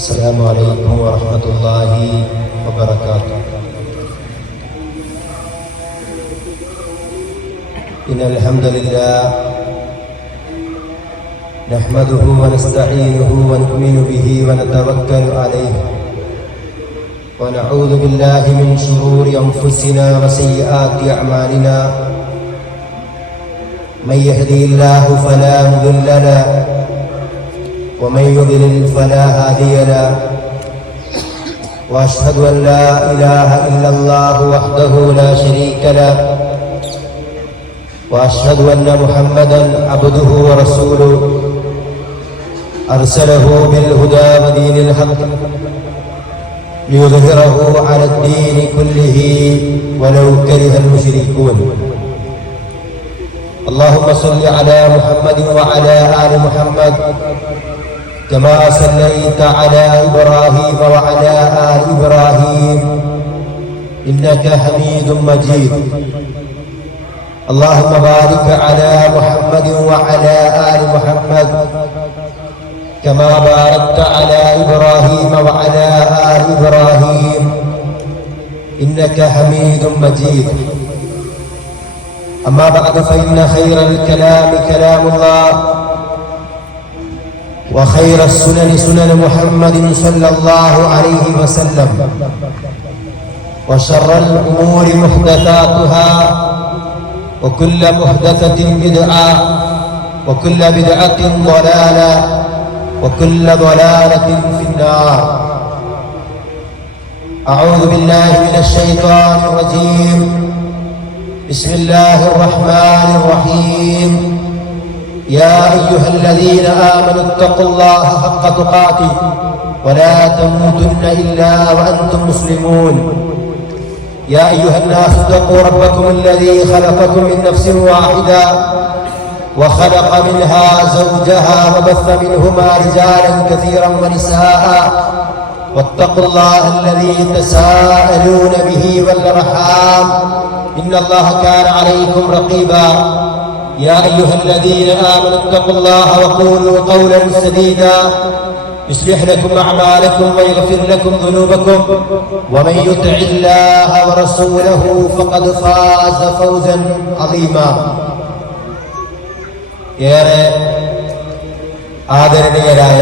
السلام عليكم ورحمة الله وبركاته. إن الحمد لله نحمده ونستعينه ونؤمن به ونتوكل عليه ونعوذ بالله من شرور أنفسنا وسيئات أعمالنا. من يهدي الله فلا مضل له ومن يضلل فلا هادي له، واشهد ان لا اله الا الله وحده لا شريك له، واشهد ان محمدا عبده ورسوله ارسله بالهدى ودين الحق ليظهره على الدين كله ولو كره المشركون. اللهم صل على محمد وعلى آل محمد كما صليت على إبراهيم وعلى آل إبراهيم إنك حميد مجيد. اللهم بارك على محمد وعلى آل محمد كما باركت على إبراهيم وعلى آل إبراهيم إنك حميد مجيد. أما بعد فإن خير الكلام كلام الله، وخير السنن سنن محمد صلى الله عليه وسلم، وشر الأمور محدثاتها، وكل محدثة بدعة، وكل بدعة ضلالة، وكل ضلالة في النار. أعوذ بالله من الشيطان الرجيم. بسم الله الرحمن الرحيم. يا أيها الذين آمنوا اتقوا الله حق تقاته ولا تموتن إلا وأنتم مسلمون. يا أيها الناس اتقوا ربكم الذي خلقكم من نفس واحدة وخلق منها زوجها وبث منهما رجالا كثيرا ونساء، واتقوا الله الذي تساءلون به والأرحام إن الله كان عليكم رقيبا. يا أيها الذين آمنوا اتقوا الله وقولوا قولا سديدا يصلح لكم أعمالكم ويغفر لكم ذنوبكم، ومن يطع الله ورسوله فقد فاز فوزا عظيما. ഏറെ ആദരണീയരായ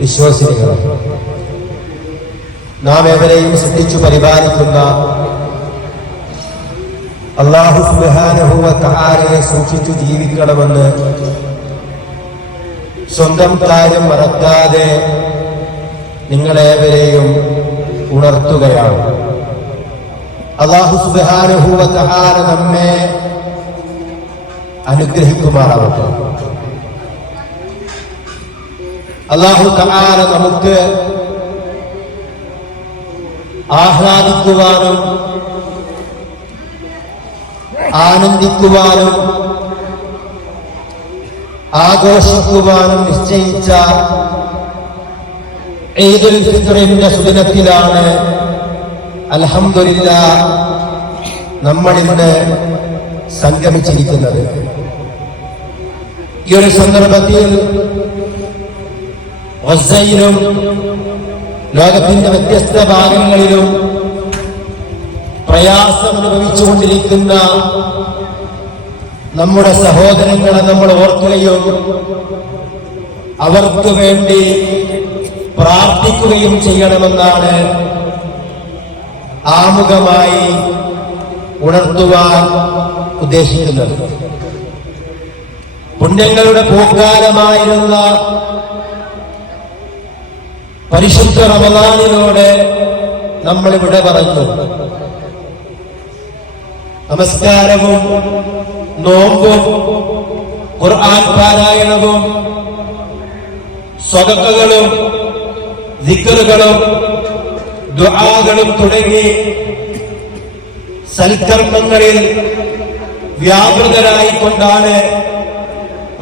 വിശ്വാസിനികൾ, നാം ഏവരെയും ശ്രദ്ധിച്ചു പരിപാലിക്കുന്ന അല്ലാഹു സുബ്ഹാനഹു വ തആലയെ സൂക്ഷിച്ചു ജീവിക്കണമെന്ന് സ്വന്തം കാര്യം മറക്കാതെ നിങ്ങളേവരെയും ഉണർത്തുകയാണ്. അല്ലാഹു സുബ്ഹാനഹു വ തആല നമ്മെ അനുഗ്രഹിക്കുമാറാവട്ടെ. അല്ലാഹു തആല നമുക്ക് ആഹ്ലാദിക്കുവാനും ആനന്ദിക്കുവാനും ആഘോഷിക്കുവാനും നിശ്ചയിച്ച ഈദുൽ ഫിത്റിന്റെ സുദിനത്തിലാണ് അൽഹംദുലില്ലാഹ് നമ്മൾ ഇന്ന് സംഗമിച്ചിരിക്കുന്നത്. ഈ ഒരു സന്ദർഭത്തിൽ ഗസയിലും ലോകത്തിന്റെ വ്യത്യസ്ത ഭാഗങ്ങളിലും പ്രയാസം അനുഭവിച്ചുകൊണ്ടിരിക്കുന്ന നമ്മുടെ സഹോദരങ്ങളെ നമ്മൾ ഓർക്കുകയും അവർക്ക് വേണ്ടി പ്രാർത്ഥിക്കുകയും ചെയ്യണമെന്നാണ് ആമുഖമായി ഉണർത്തുവാൻ ഉദ്ദേശിക്കുന്നത്. പുണ്യങ്ങളുടെ പൂക്കാലമായിരുന്ന പരിശുദ്ധ റമളാനിലൂടെ നമ്മൾ ഇവിടെ പറഞ്ഞു. നമസ്കാരവും നോമ്പും ഖുർആൻ പാരായണവും സ്വദഖകളും ദിക്റുകളും ദുആകളും തുടങ്ങി സൽക്കർമ്മങ്ങളിൽ വ്യാപൃതരായിക്കൊണ്ടാണ്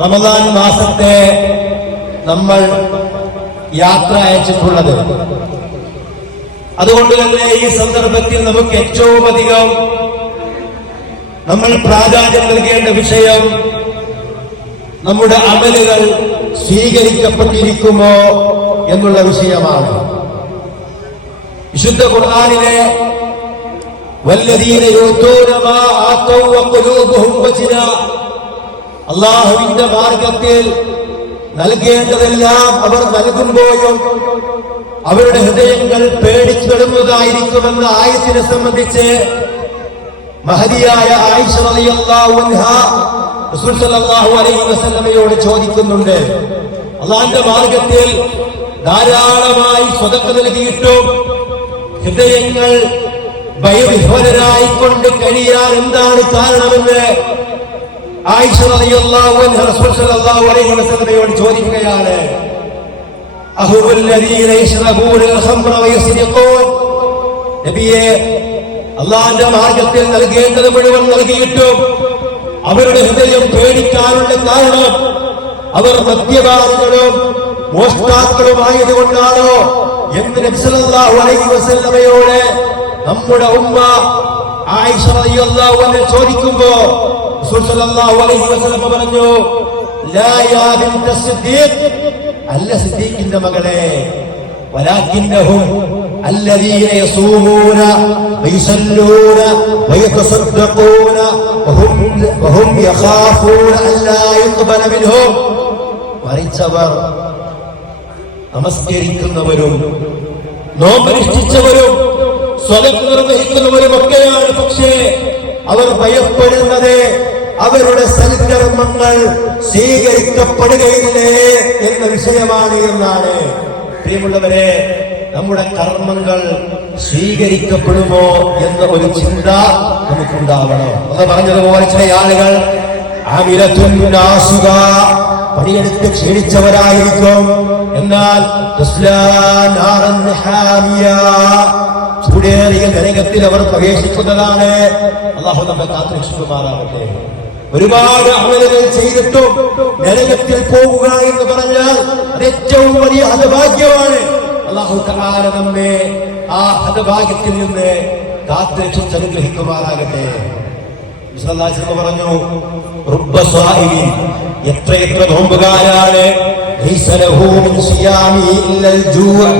റമളാൻ മാസത്തെ നമ്മൾ യാത്ര അയച്ചിട്ടുള്ളത്. അതുകൊണ്ട് തന്നെ ഈ സന്ദർഭത്തിൽ നമുക്ക് ഏറ്റവും അധികം നമ്മൾ പ്രാധാന്യം നൽകേണ്ട വിഷയം നമ്മുടെ അമലുകൾ സ്വീകരിക്കപ്പെട്ടിരിക്കുമോ എന്നുള്ള വിഷയമാണ്. വിശുദ്ധ ഖുർആനിലെ വല്ലദീന യൂതൂന മാ ആതൗ വഖുലൂബുഹും വജില, അല്ലാഹുവിന്റെ മാർഗത്തിൽ നൽകേണ്ടതെല്ലാം അവർ നൽകുമ്പോഴും അവരുടെ ഹൃദയങ്ങൾ പേടിച്ചെടുന്നതായിരിക്കുമെന്ന ആയത്തിനെ സംബന്ധിച്ച് മഹദിയായ ആയിഷ റളിയല്ലാഹു അൻഹാ റസൂൽ സല്ലല്ലാഹു അലൈഹി വസല്ലമയോട് ചോദിക്കുന്നുണ്ട്, അല്ലാഹുവിന്റെ മാർഗത്തിൽ ധാരാളമായി സ്വതക്ക നൽകിയിട്ടും ഹൃദയങ്ങൾ ഭയവിഹ്വലരായിക്കൊണ്ട് കഴിയാൻ എന്താണ് കാരണമെന്ന് ആയിഷ റളിയല്ലാഹു അൻഹ റസൂൽ സല്ലല്ലാഹു അലൈഹി വസല്ലമയോട് ചോദിക്കുകയാണ്. അഹുവല്ലദീന യശ്റബൂനൽ ഖംറ വയസ്രിഖൂൻ, നബിയേ, അല്ലാഹുവിന്റെ മാർഗത്തിൽ നൽകേണ്ടത് മുഴുവൻ നൽകിയിട്ടും അവരുടെ ഹൃദയം പേടിക്കാനുള്ള കാരണം അവർ മദ്യപാനികളും മോഷ്ടാക്കളുമായതുകൊണ്ടാണോ എന്ന് നബി സല്ലല്ലാഹു അലൈഹി വസല്ലമയോട് നമ്മുടെ ഉമ്മ ആയിഷ റളിയല്ലാഹു അൻഹ ചോദിക്കുമ്പോ റസൂൽ സല്ലല്ലാഹു അലൈഹി വസല്ലം പറഞ്ഞു, ലാ യാ ബിൻത സിദ്ദീഖ്, അല്ല സിദ്ദീഖിന്റെ മകളെ, വലാകിന്നഹും الذين يصومون ويصلون ويتصدقون وهم يخافون أن لا يقبل منهم, മരിച്ചവർ നമസ്കരിക്കുന്നവരും നോമ്പനുഷ്ഠിച്ചവരും സ്വലത്ത് നിർവഹിക്കുന്നവരും ഒക്കെയാണ്. പക്ഷേ അവർ ഭയപ്പെടുന്നത് അവരുടെ സൽക്കർമ്മങ്ങൾ സ്വീകരിക്കപ്പെടുകയില്ലേ എന്ന വിഷയമാണ് എന്നാണ്. പ്രിയമുള്ളവരെ, നമ്മുടെ കർമ്മങ്ങൾ സ്വീകരിക്കപ്പെടുമോ എന്ന ഒരു ചിന്ത നമുക്കുണ്ടാവണം. അത് പറഞ്ഞതുപോലെ ചില ആളുകൾ പണിയെടുത്ത് ക്ഷീണിച്ചവരായിരിക്കും, എന്നാൽ ചൂടേറിയ നരകത്തിൽ അവർ പ്രവേശിക്കുന്നതാണ്. അല്ലാഹു നമ്മെ കാത്തുരക്ഷിക്കുമാറാകട്ടെ. ഒരുപാട് അമലുകൾ ചെയ്തിട്ടും നരകത്തിൽ പോകുക എന്ന് പറഞ്ഞാൽ അത് ഏറ്റവും വലിയ ഹതഭാഗ്യമാണ്. അല്ലാഹു തആല നമ്മെ ആ ഹതഭാഗ്യത്തിൽ നിന്ന് കാത്തുരക്ഷിച്ച് അനുഗ്രഹിക്കുമാറാകട്ടെ. പറഞ്ഞു, റുബ്ബ സ്വാഇമിൻ, എത്രയെത്ര നോമ്പുകാരാണ്, ലൈസ ലഹു മിൻ സിയാമിഹി ഇല്ലൽ ജൂഅ,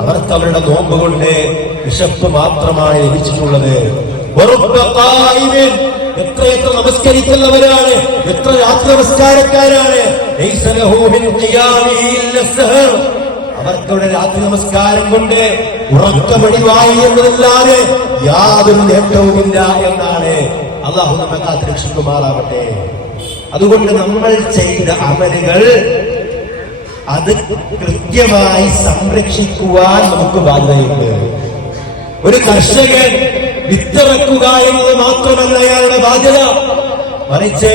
അവർക്ക് അവരുടെ നോമ്പ് കൊണ്ട് വിശപ്പ് മാത്രമാണ് ലഭിച്ചിട്ടുള്ളത്. വറുബ്ബ ഖായിമിൻ, എത്രയെത്ര നമസ്കരിക്കുന്നവരാണ്, എത്ര രാത്രി നമസ്കാരക്കാരാണ്, ലൈസ ലഹു മിൻ ഖിയാമിഹി ഇല്ലൽ സഹർ, അവർക്കവിടെ രാത്രി നമസ്കാരം കൊണ്ട് ഉറക്കമണിവായി എന്നതല്ലാതെ യാതൊരു നേട്ടവുമില്ല എന്നാണ്. അല്ലാഹു നമ്മെ കാത്തുരക്ഷിക്കുമാറാവട്ടെ. അതുകൊണ്ട് നമ്മൾ ചെയ്ത അമലുകൾ അത് കൃത്യമായി സംരക്ഷിക്കുവാൻ നമുക്ക് ബാധ്യതയുണ്ട്. ഒരു കർഷകൻ വിത്തിറക്കുക എന്നത് മാത്രമല്ല അയാളുടെ ബാധ്യത, മറിച്ച്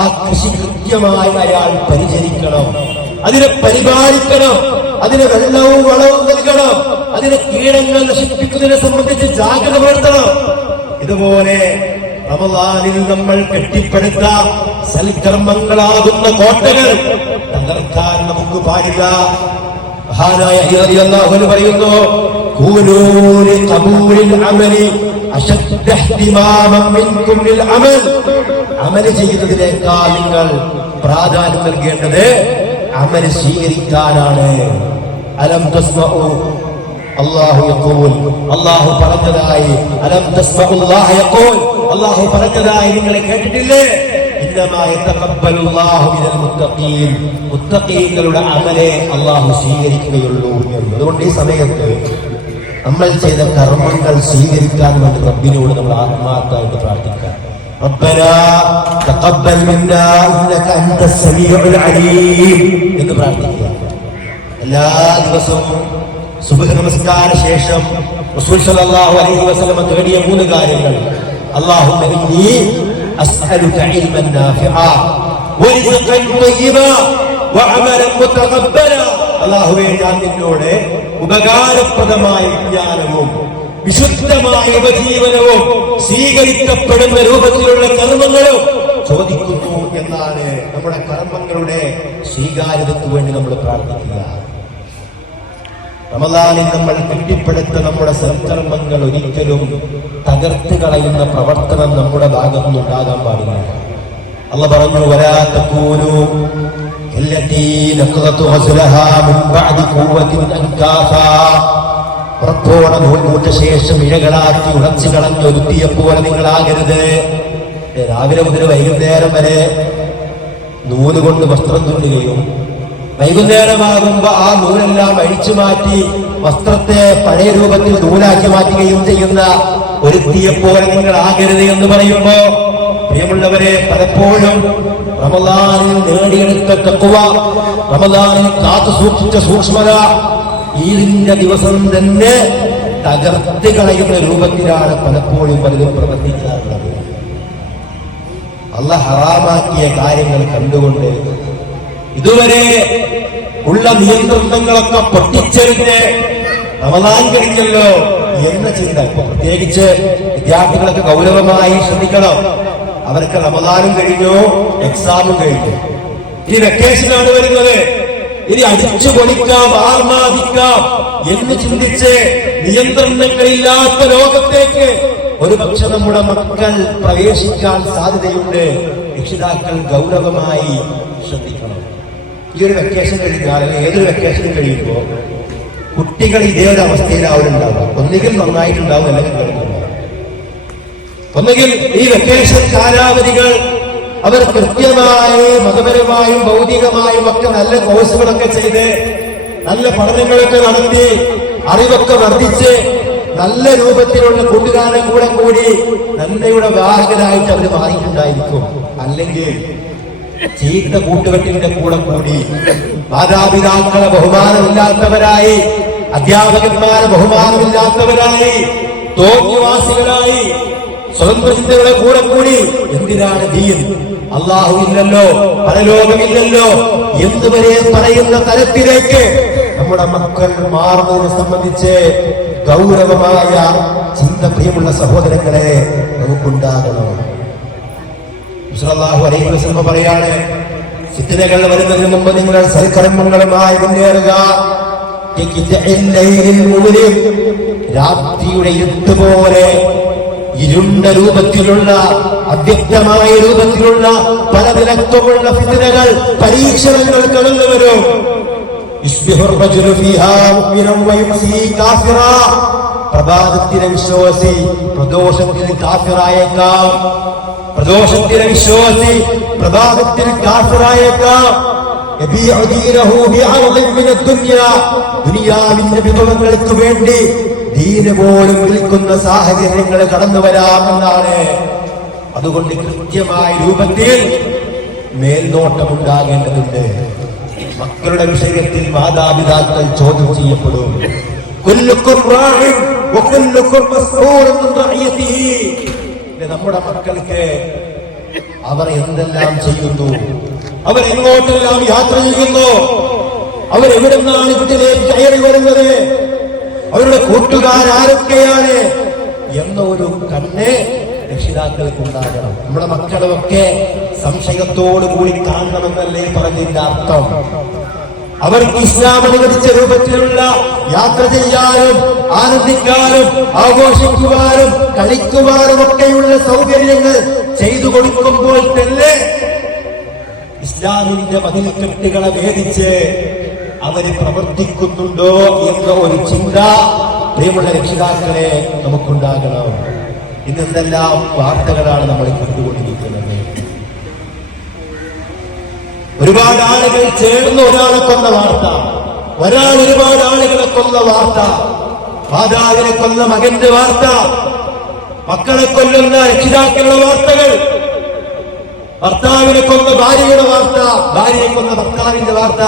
ആ കൃഷി കൃത്യമായി അയാൾ പരിചരിക്കണം, അതിനെ പരിപാലിക്കണം, അതിന് വെള്ളവും വളവും നൽകണം, അതിനെ കീടങ്ങൾ നശിപ്പിക്കുന്നതിനെ സംബന്ധിച്ച് ജാഗ്രത പുലർത്തണം. ഇതുപോലെ റമളാനിൽ നമ്മൾ കെട്ടിപ്പടുത്ത സൽക്കർമ്മങ്ങളാകുന്ന കോട്ടകൾ തകർക്കാൻ നമുക്ക് പാടില്ല. മഹാനായ റളിയല്ലാഹു അൻഹു പറയുന്നു, കൂനൂ ലിഖബൂലിൽ അമലി അശദ്ദ ഇഹ്തിമാമൻ മിൻകും ലിൽ അമൽ, അമൽ ചെയ്യുന്നതിനേക്കാൾ നിങ്ങൾ പ്രാധാന്യം നൽകേണ്ടത് അമൽ സ്വീകരിക്കാനാണ്. അലം തസ്മഉ, അല്ലാഹു യഖൂൽ, അല്ലാഹു പറഞ്ഞതായി, അലം തസ്മഉ അല്ലാഹു യഖൂൽ, അല്ലാഹു പറഞ്ഞതായി നിങ്ങൾ കേട്ടിട്ടില്ലേ, ഇന്നമാ യതഖബ്ബലുല്ലാഹു മിനൽ മുത്തഖീൻ, മുത്തഖീങ്ങളുടെ അമലെ അല്ലാഹു സ്വീകരിക്കുകയുള്ളൂ എന്ന്. അതുകൊണ്ട് ഈ സമയത്ത് നമ്മൾ ചെയ്ത കർമ്മങ്ങൾ സ്വീകരിക്കാൻ വേണ്ടി റബ്ബിനോട് നമ്മൾ ആത്മാർത്ഥമായിട്ട് പ്രാർത്ഥിക്കാം. റബ്ബനാ തഖബ്ബൽ മിന്നാ ഇന്നക അൻതസ് സമീഉൽ അലീം എന്ന് പ്രാർത്ഥിക്കുക. എല്ലാ ദിവസവും സുബ്ഹ് നമസ്കാര ശേഷം റസൂൽ സല്ലല്ലാഹു അലൈഹി വസല്ലം തേടിയ 3 കാര്യങ്ങൾ: അല്ലാഹുമ്മ ഇന്നി അസ്അലുക ഇൽമൻ നാഫിഅ വറിസ്ഖൻ തയ്യിബാ വഅമലൻ മുതഖബ്ബല. അല്ലാഹുവേ, ഞാൻ നിന്നോട് ഉപകാരപ്രദമായ വിജ്ഞാനവും വിശുദ്ധമായ ഉപജീവനവും സ്വീകരിക്കപ്പെടുന്ന രൂപത്തിലുള്ള കർമ്മങ്ങളും ചോദിക്കുന്നു എന്നാണ്. നമ്മുടെ കർമ്മങ്ങളുടെ സ്വീകാര്യതയ്ക്ക് വേണ്ടി നമ്മൾ പ്രാർത്ഥിക്കുക. റമളാനിൽ നമ്മൾ കെട്ടിപ്പടുത്ത നമ്മുടെ സൽക്കർമ്മങ്ങൾ ഒരിക്കലും തകർത്ത് കളയുന്ന പ്രവർത്തനം നമ്മുടെ ഭാഗത്തുനിന്നുണ്ടാകാൻ പാടില്ല. അല്ലാഹു പറഞ്ഞു വലാ തകൂനു കല്ലതീ നഖദതു ഗസ്ലഹാ മിൻ ബഅദി ഖുവ്വത്തിൻ അൻകാസാ. പുറത്തോടെ നൂൽമൂട്ട ശേഷം ഇഴകളാക്കി ഉടച്ചു കളഞ്ഞൊരുത്തിയെപ്പോലെ നിങ്ങളാകരുത്. രാവിലെ മുതൽ വൈകുന്നേരം വരെ നൂലുകൊണ്ട് വസ്ത്രം തുന്നുകയും വൈകുന്നേരമാകുമ്പോ ആ നൂലെല്ലാം അഴിച്ചു മാറ്റി വസ്ത്രത്തെ പഴയ രൂപത്തിൽ നൂലാക്കി മാറ്റുകയും ചെയ്യുന്ന ഒരുത്തിയെപ്പോലെ നിങ്ങളാകരുത് എന്ന് പറയുമ്പോ പ്രിയമുള്ളവരെ, പലപ്പോഴും റമളാനിൽ നേടിയെടുത്ത തഖ്വ, റമളാനിൽ കാത്തു സൂക്ഷിച്ച സൂക്ഷ്മത ഈദിന്റെ ദിവസം തന്നെ തകർത്ത് കളയുന്ന രൂപത്തിലാണ് പലപ്പോഴും പലരും പ്രവർത്തിക്കാറുള്ളത്. അല്ലാഹു ഹറാമാക്കിയ കാര്യങ്ങൾ കണ്ടുകൊണ്ട് ഇതുവരെ ഉള്ള നിയന്ത്രണങ്ങളൊക്കെ പൊട്ടിച്ചെറിഞ്ഞ് റമളാൻ കഴിഞ്ഞല്ലോ എന്ന ചിന്ത. ഇപ്പൊ പ്രത്യേകിച്ച് വിദ്യാർത്ഥികളൊക്കെ ഗൗരവമായി ശ്രദ്ധിക്കണം. അവർക്ക് റമളാനും കഴിഞ്ഞു, എക്സാമും കഴിഞ്ഞു, ഇനി വെക്കേഷനാണ് വരുന്നത്, ഇനി അടിച്ചു പൊളിക്കാം, ആർമാദിക്കാം എന്ന് ചിന്തിച്ച് നിയന്ത്രണങ്ങളില്ലാത്ത ലോകത്തേക്ക് ഒരുപക്ഷെ നമ്മുടെ മക്കൾ പ്രവേശിക്കാൻ സാധ്യതയുണ്ട്. രക്ഷിതാക്കൾ ഗൗരവമായി ശ്രദ്ധിക്കണം. ഈ ഒരു വെക്കേഷൻ കഴിഞ്ഞാൽ, ഏതൊരു വെക്കേഷനും കഴിയുമ്പോൾ കുട്ടികൾ ഇതേ ഒരു അവസ്ഥയിലാവുന്നുണ്ടാവുക. ഒന്നുകിൽ നന്നായിട്ടുണ്ടാവും, അല്ലെങ്കിൽ കിടക്കുന്നുണ്ടാവും. ഒന്നുകിൽ ഈ വെക്കേഷൻ കാലാവധികൾ അവർ കൃത്യമായി മതപരമായും ഭൗതികമായും ഒക്കെ നല്ല കോഴ്സുകളൊക്കെ ചെയ്ത് നല്ല പഠനങ്ങളൊക്കെ നടത്തി അറിവൊക്കെ വർദ്ധിച്ച് നല്ല രൂപത്തിലുള്ള കൂട്ടുകാരനെ കൂടെ കൂടി നന്മയുടെ വാഹകരായിട്ട് അവർ മാറിയിട്ടുണ്ടായിരിക്കും. അല്ലെങ്കിൽ ചീത്ത കൂട്ടുകെട്ടിന്റെ കൂടെ കൂടി മാതാപിതാക്കളെ ബഹുമാനമില്ലാത്തവരായി, അധ്യാപകന്മാരെ ബഹുമാനമില്ലാത്തവരായി, തോന്നിവാസികളായി, സ്വതന്ത്ര ചിന്തയുടെ കൂടെ കൂടി എന്തിനാണ് ദീൻ, അല്ലാഹു ഇല്ലല്ലോ, പരലോകമില്ലല്ലോ എന്നുവരെ പറയുന്ന തരത്തിലേക്ക് നമ്മുടെ മക്കൾ മാറുന്നതിനെ സംബന്ധിച്ച് ഗൗരവമായ ചിന്ത പ്രിയമുള്ള സഹോദരങ്ങളെ നമുക്കുണ്ടാകണം. സല്ലല്ലാഹു അലൈഹി വസല്ലം പറയാണ്, ഫിത്നകൾ വരുന്നതിന് മുമ്പ് നിങ്ങൾ സൽക്കർമ്മങ്ങളുമായി മുന്നേറുക. രാത്രിയുടെ ഇരുട്ടുപോലെ ഇരുണ്ട രൂപത്തിലുള്ള, അവ്യക്തമായ രൂപത്തിലുള്ള പല വിലക്കമുള്ള ഫിത്നകൾ, പരീക്ഷണങ്ങൾ കടന്നു വരും. പ്രഭാതത്തിലെ വിശ്വാസി പ്രദോഷത്തിൽ കാഫിറായേക്കാം, പ്രദോഷത്തിലെ വിശ്വാസി പ്രഭാതത്തിൽ കാഫിറായേക്കാം. ദുനിയാവിന്റെ വിഭവങ്ങൾക്ക് വേണ്ടി ദീന് പോലും വിൽക്കുന്ന സാഹചര്യങ്ങൾ കടന്നു വരാമെന്നാണ്. അതുകൊണ്ട് കൃത്യമായ രൂപത്തിൽ മേൽനോട്ടമുണ്ടാകേണ്ടതുണ്ട്. മക്കളുടെ വിഷയത്തിൽ മാതാപിതാക്കൾ ചോദ്യം ചെയ്യപ്പെടും. നമ്മുടെ മക്കൾക്ക് അവർ എന്തെല്ലാം ചെയ്യുന്നു, അവരെങ്ങോട്ടെല്ലാം യാത്ര ചെയ്യുന്നു, അവരെവിടെ നിന്നാണ് വീട്ടിലേക്ക് കയറി വരുന്നത്, അവരുടെ കൂട്ടുകാരൊക്കെയാണ് എന്ന ഒരു കണ്ണ് രക്ഷിതാക്കൾക്ക് ഉണ്ടാകണം. നമ്മുടെ മക്കളൊക്കെ സംശയത്തോടു കൂടി കാണണമെന്നല്ലേ പറഞ്ഞതിന്റെ അർത്ഥം. അവർക്ക് ഇസ്ലാം അനുവദിച്ച രൂപത്തിലുള്ള യാത്ര ചെയ്യാനും ആനന്ദിക്കാനും ആഘോഷിക്കുവാനും കളിക്കുവാനും ഒക്കെയുള്ള സൗകര്യങ്ങൾ ചെയ്തു കൊടുക്കുമ്പോൾ തന്നെ ഇസ്ലാമിന്റെ മതിൽക്കെട്ടുകളെ ഭേദിച്ച് അവര് പ്രവർത്തിക്കുന്നുണ്ടോ എന്ന ഒരു ചിന്ത പ്രിയമുള്ള രക്ഷിതാക്കളെ നമുക്കുണ്ടാകണം. ഇന്നെന്തെല്ലാം വാർത്തകളാണ് നമ്മൾ കണ്ടുകൊണ്ടിരിക്കുന്നത്. ഒരുപാട് ആളുകൾ ചേർന്ന് ഒരാളെ കൊന്ന വാർത്ത, ഒരാൾ ഒരുപാട് ആളുകളെ കൊന്ന വാർത്ത, മാതാവിനെ കൊന്ന മകന്റെ വാർത്ത, മക്കളെ കൊല്ലുന്ന രക്ഷിതാക്കളുടെ വാർത്തകൾ, ഭർത്താവിനെ കൊന്ന ഭാര്യയുടെ വാർത്ത, ഭാര്യയെ കൊന്ന ഭർത്താവിന്റെ വാർത്ത,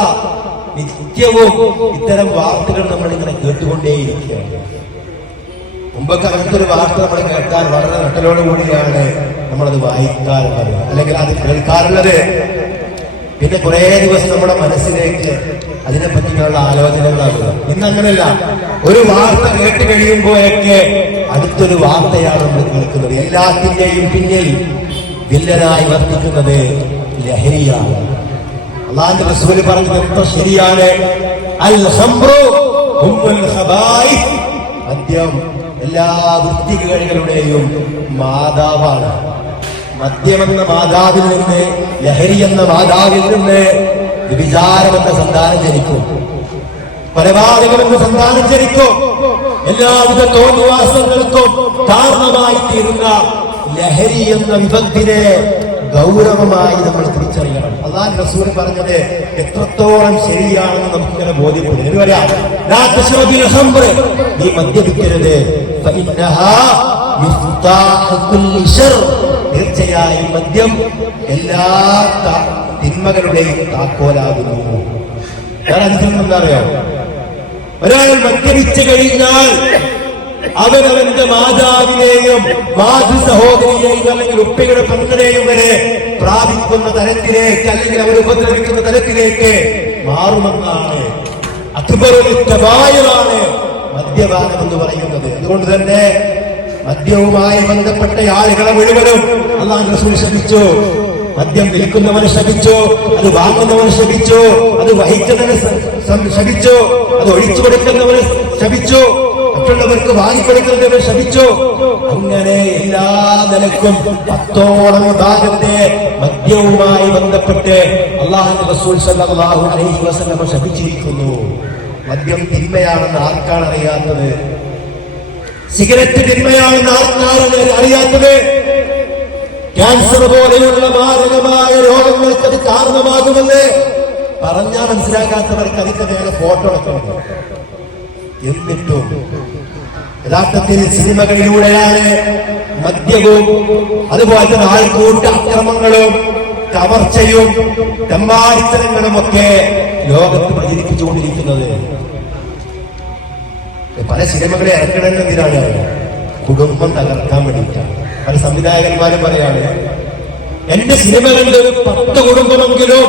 നിത്യവും ഇത്തരം വാർത്തകൾ നമ്മളിങ്ങനെ കേട്ടുകൊണ്ടേയിരിക്കുകയാണ്. മുമ്പൊക്കെ അങ്ങനത്തെ വാർത്ത നമ്മൾ കേട്ടാൽ വളരെ നട്ടലോടുകൂടിയാണ് നമ്മളത് വായിക്കാറുള്ളത്, അല്ലെങ്കിൽ അത് കേൾക്കാറുള്ളത്. പിന്നെ കുറെ ദിവസം നമ്മുടെ മനസ്സിലേക്ക് അതിനെ പറ്റിയുള്ള ആലോചനകളാകുക. ഇന്നങ്ങനെയല്ല, ഒരു വാർത്ത കേട്ട് കഴിയുമ്പോഴൊക്കെ അടുത്തൊരു വാർത്തയാണ് നമ്മൾ കേൾക്കുന്നത്. എല്ലാത്തിന്റെയും പിന്നിൽ വില്ലനായി വർത്തിക്കുന്നത് ലഹരിയാണ്. അല്ലാഹുവിന്റെ റസൂൽ പറഞ്ഞത് എത്ര ശരിയാണ്. അൽ ഖംറു ഹുമ്മുൽ ഖബായിസ്, മദ്യം എല്ലാ വൃത്തികേടുകളുടെയും മാതാവാണ്. മദ്യമെന്ന മാതാവിൽ നിന്ന്, ലഹരി എന്ന മാതാവിൽ നിന്ന് വ്യഭിചാരമെന്ന സന്താനം ജനിക്കും, കൊലപാതകമെന്ന സന്താനം ജനിക്കും. എല്ലാവിധ തോന്നിവാസങ്ങൾക്കും കാരണമായി തീരുന്ന ലഹരി എന്ന വിപത്തിനെ ഗൗരവമായി നമ്മൾ തിരിച്ചറിയണം. അല്ലാഹു റസൂൽ പറഞ്ഞത് എത്രത്തോളം ശരിയാണെന്ന് നമുക്കിങ്ങനെ ബോധ്യപ്പെടും. നീ മദ്യപിക്കരുത്, തീർച്ചയായും മദ്യം എല്ലാ തിന്മകളുടെയും താക്കോലാകുന്നു. വേറെ എന്താ അറിയോ? ഒരാൾ മദ്യപിച്ചു കഴിഞ്ഞാൽ അവനവന്റെ മാതാവിനെയും മാതൃ സഹോദരിയെയും അല്ലെങ്കിൽ ഉപ്പയുടെ പെണ്ണനെയും വരെ പ്രാപിക്കുന്ന തലത്തിലേക്ക്, അല്ലെങ്കിൽ അവർ ഉപദ്രവിക്കുന്ന തലത്തിലേക്ക് മാറുമെന്നാണ് അക്ബറുൽ മദ്യപാനം എന്ന് പറയുന്നത്. അതുകൊണ്ട് തന്നെ മദ്യവുമായി ബന്ധപ്പെട്ട ആളുകളെ മുഴുവനും അല്ലാഹു റസൂൽ ശപിച്ചു. മദ്യം വിൽക്കുന്നവനെ ശപിച്ചു, അത് വാങ്ങുന്നവനെ ശപിച്ചു, അത് വഹിക്കുന്നവനെ ശപിച്ചു, അത് ഒഴിച്ചു കൊടുക്കുന്നവനെ ശപിച്ചു, മറ്റുള്ളവർക്ക് വാങ്ങിക്കൊടുക്കുന്നവരെ ശപിച്ചു. അങ്ങനെ എല്ലാ നിലക്കും 10ഓളം വിഭാഗത്തെ മദ്യവുമായി ബന്ധപ്പെട്ട് അല്ലാഹുവിന്റെ റസൂൽ സല്ലല്ലാഹു അലൈഹി വസല്ലം ശപിച്ചിരിക്കുന്നു. മദ്യം തിന്മയാണെന്ന് ആർക്കാണ് അറിയാത്തത്? സിഗരറ്റ് തിന്മയാണെന്ന് ആർക്കാണ് അറിയാത്തത്? ക്യാൻസർ പോലെയുള്ള മാരകമായ രോഗങ്ങൾക്ക് അത് കാരണമാകുമെന്ന് പറഞ്ഞാൽ മനസ്സിലാക്കാത്തവർക്ക് അതിന്റെ നേരെ ഫോട്ടോ എടുക്കണം. എന്നിട്ടും യഥാർത്ഥത്തിൽ സിനിമകളിലൂടെയാണ് മദ്യവും അതുപോലെ തന്നെ ആൾക്കൂട്ട അക്രമങ്ങളും കവർച്ചയും തെമ്മാടിത്തരങ്ങളും ഒക്കെ ലോകത്ത് പ്രചരിപ്പിച്ചുകൊണ്ടിരിക്കുന്നത്. പല സിനിമകളെ ഇറക്കണമെന്നതിനാണ് കുടുംബം തകർക്കാൻ വേണ്ടിയിട്ടാണ്. പല സംവിധായകന്മാരും പറയാണ്, എന്റെ സിനിമകളിൽ ഒരു 10 കുടുംബമെങ്കിലും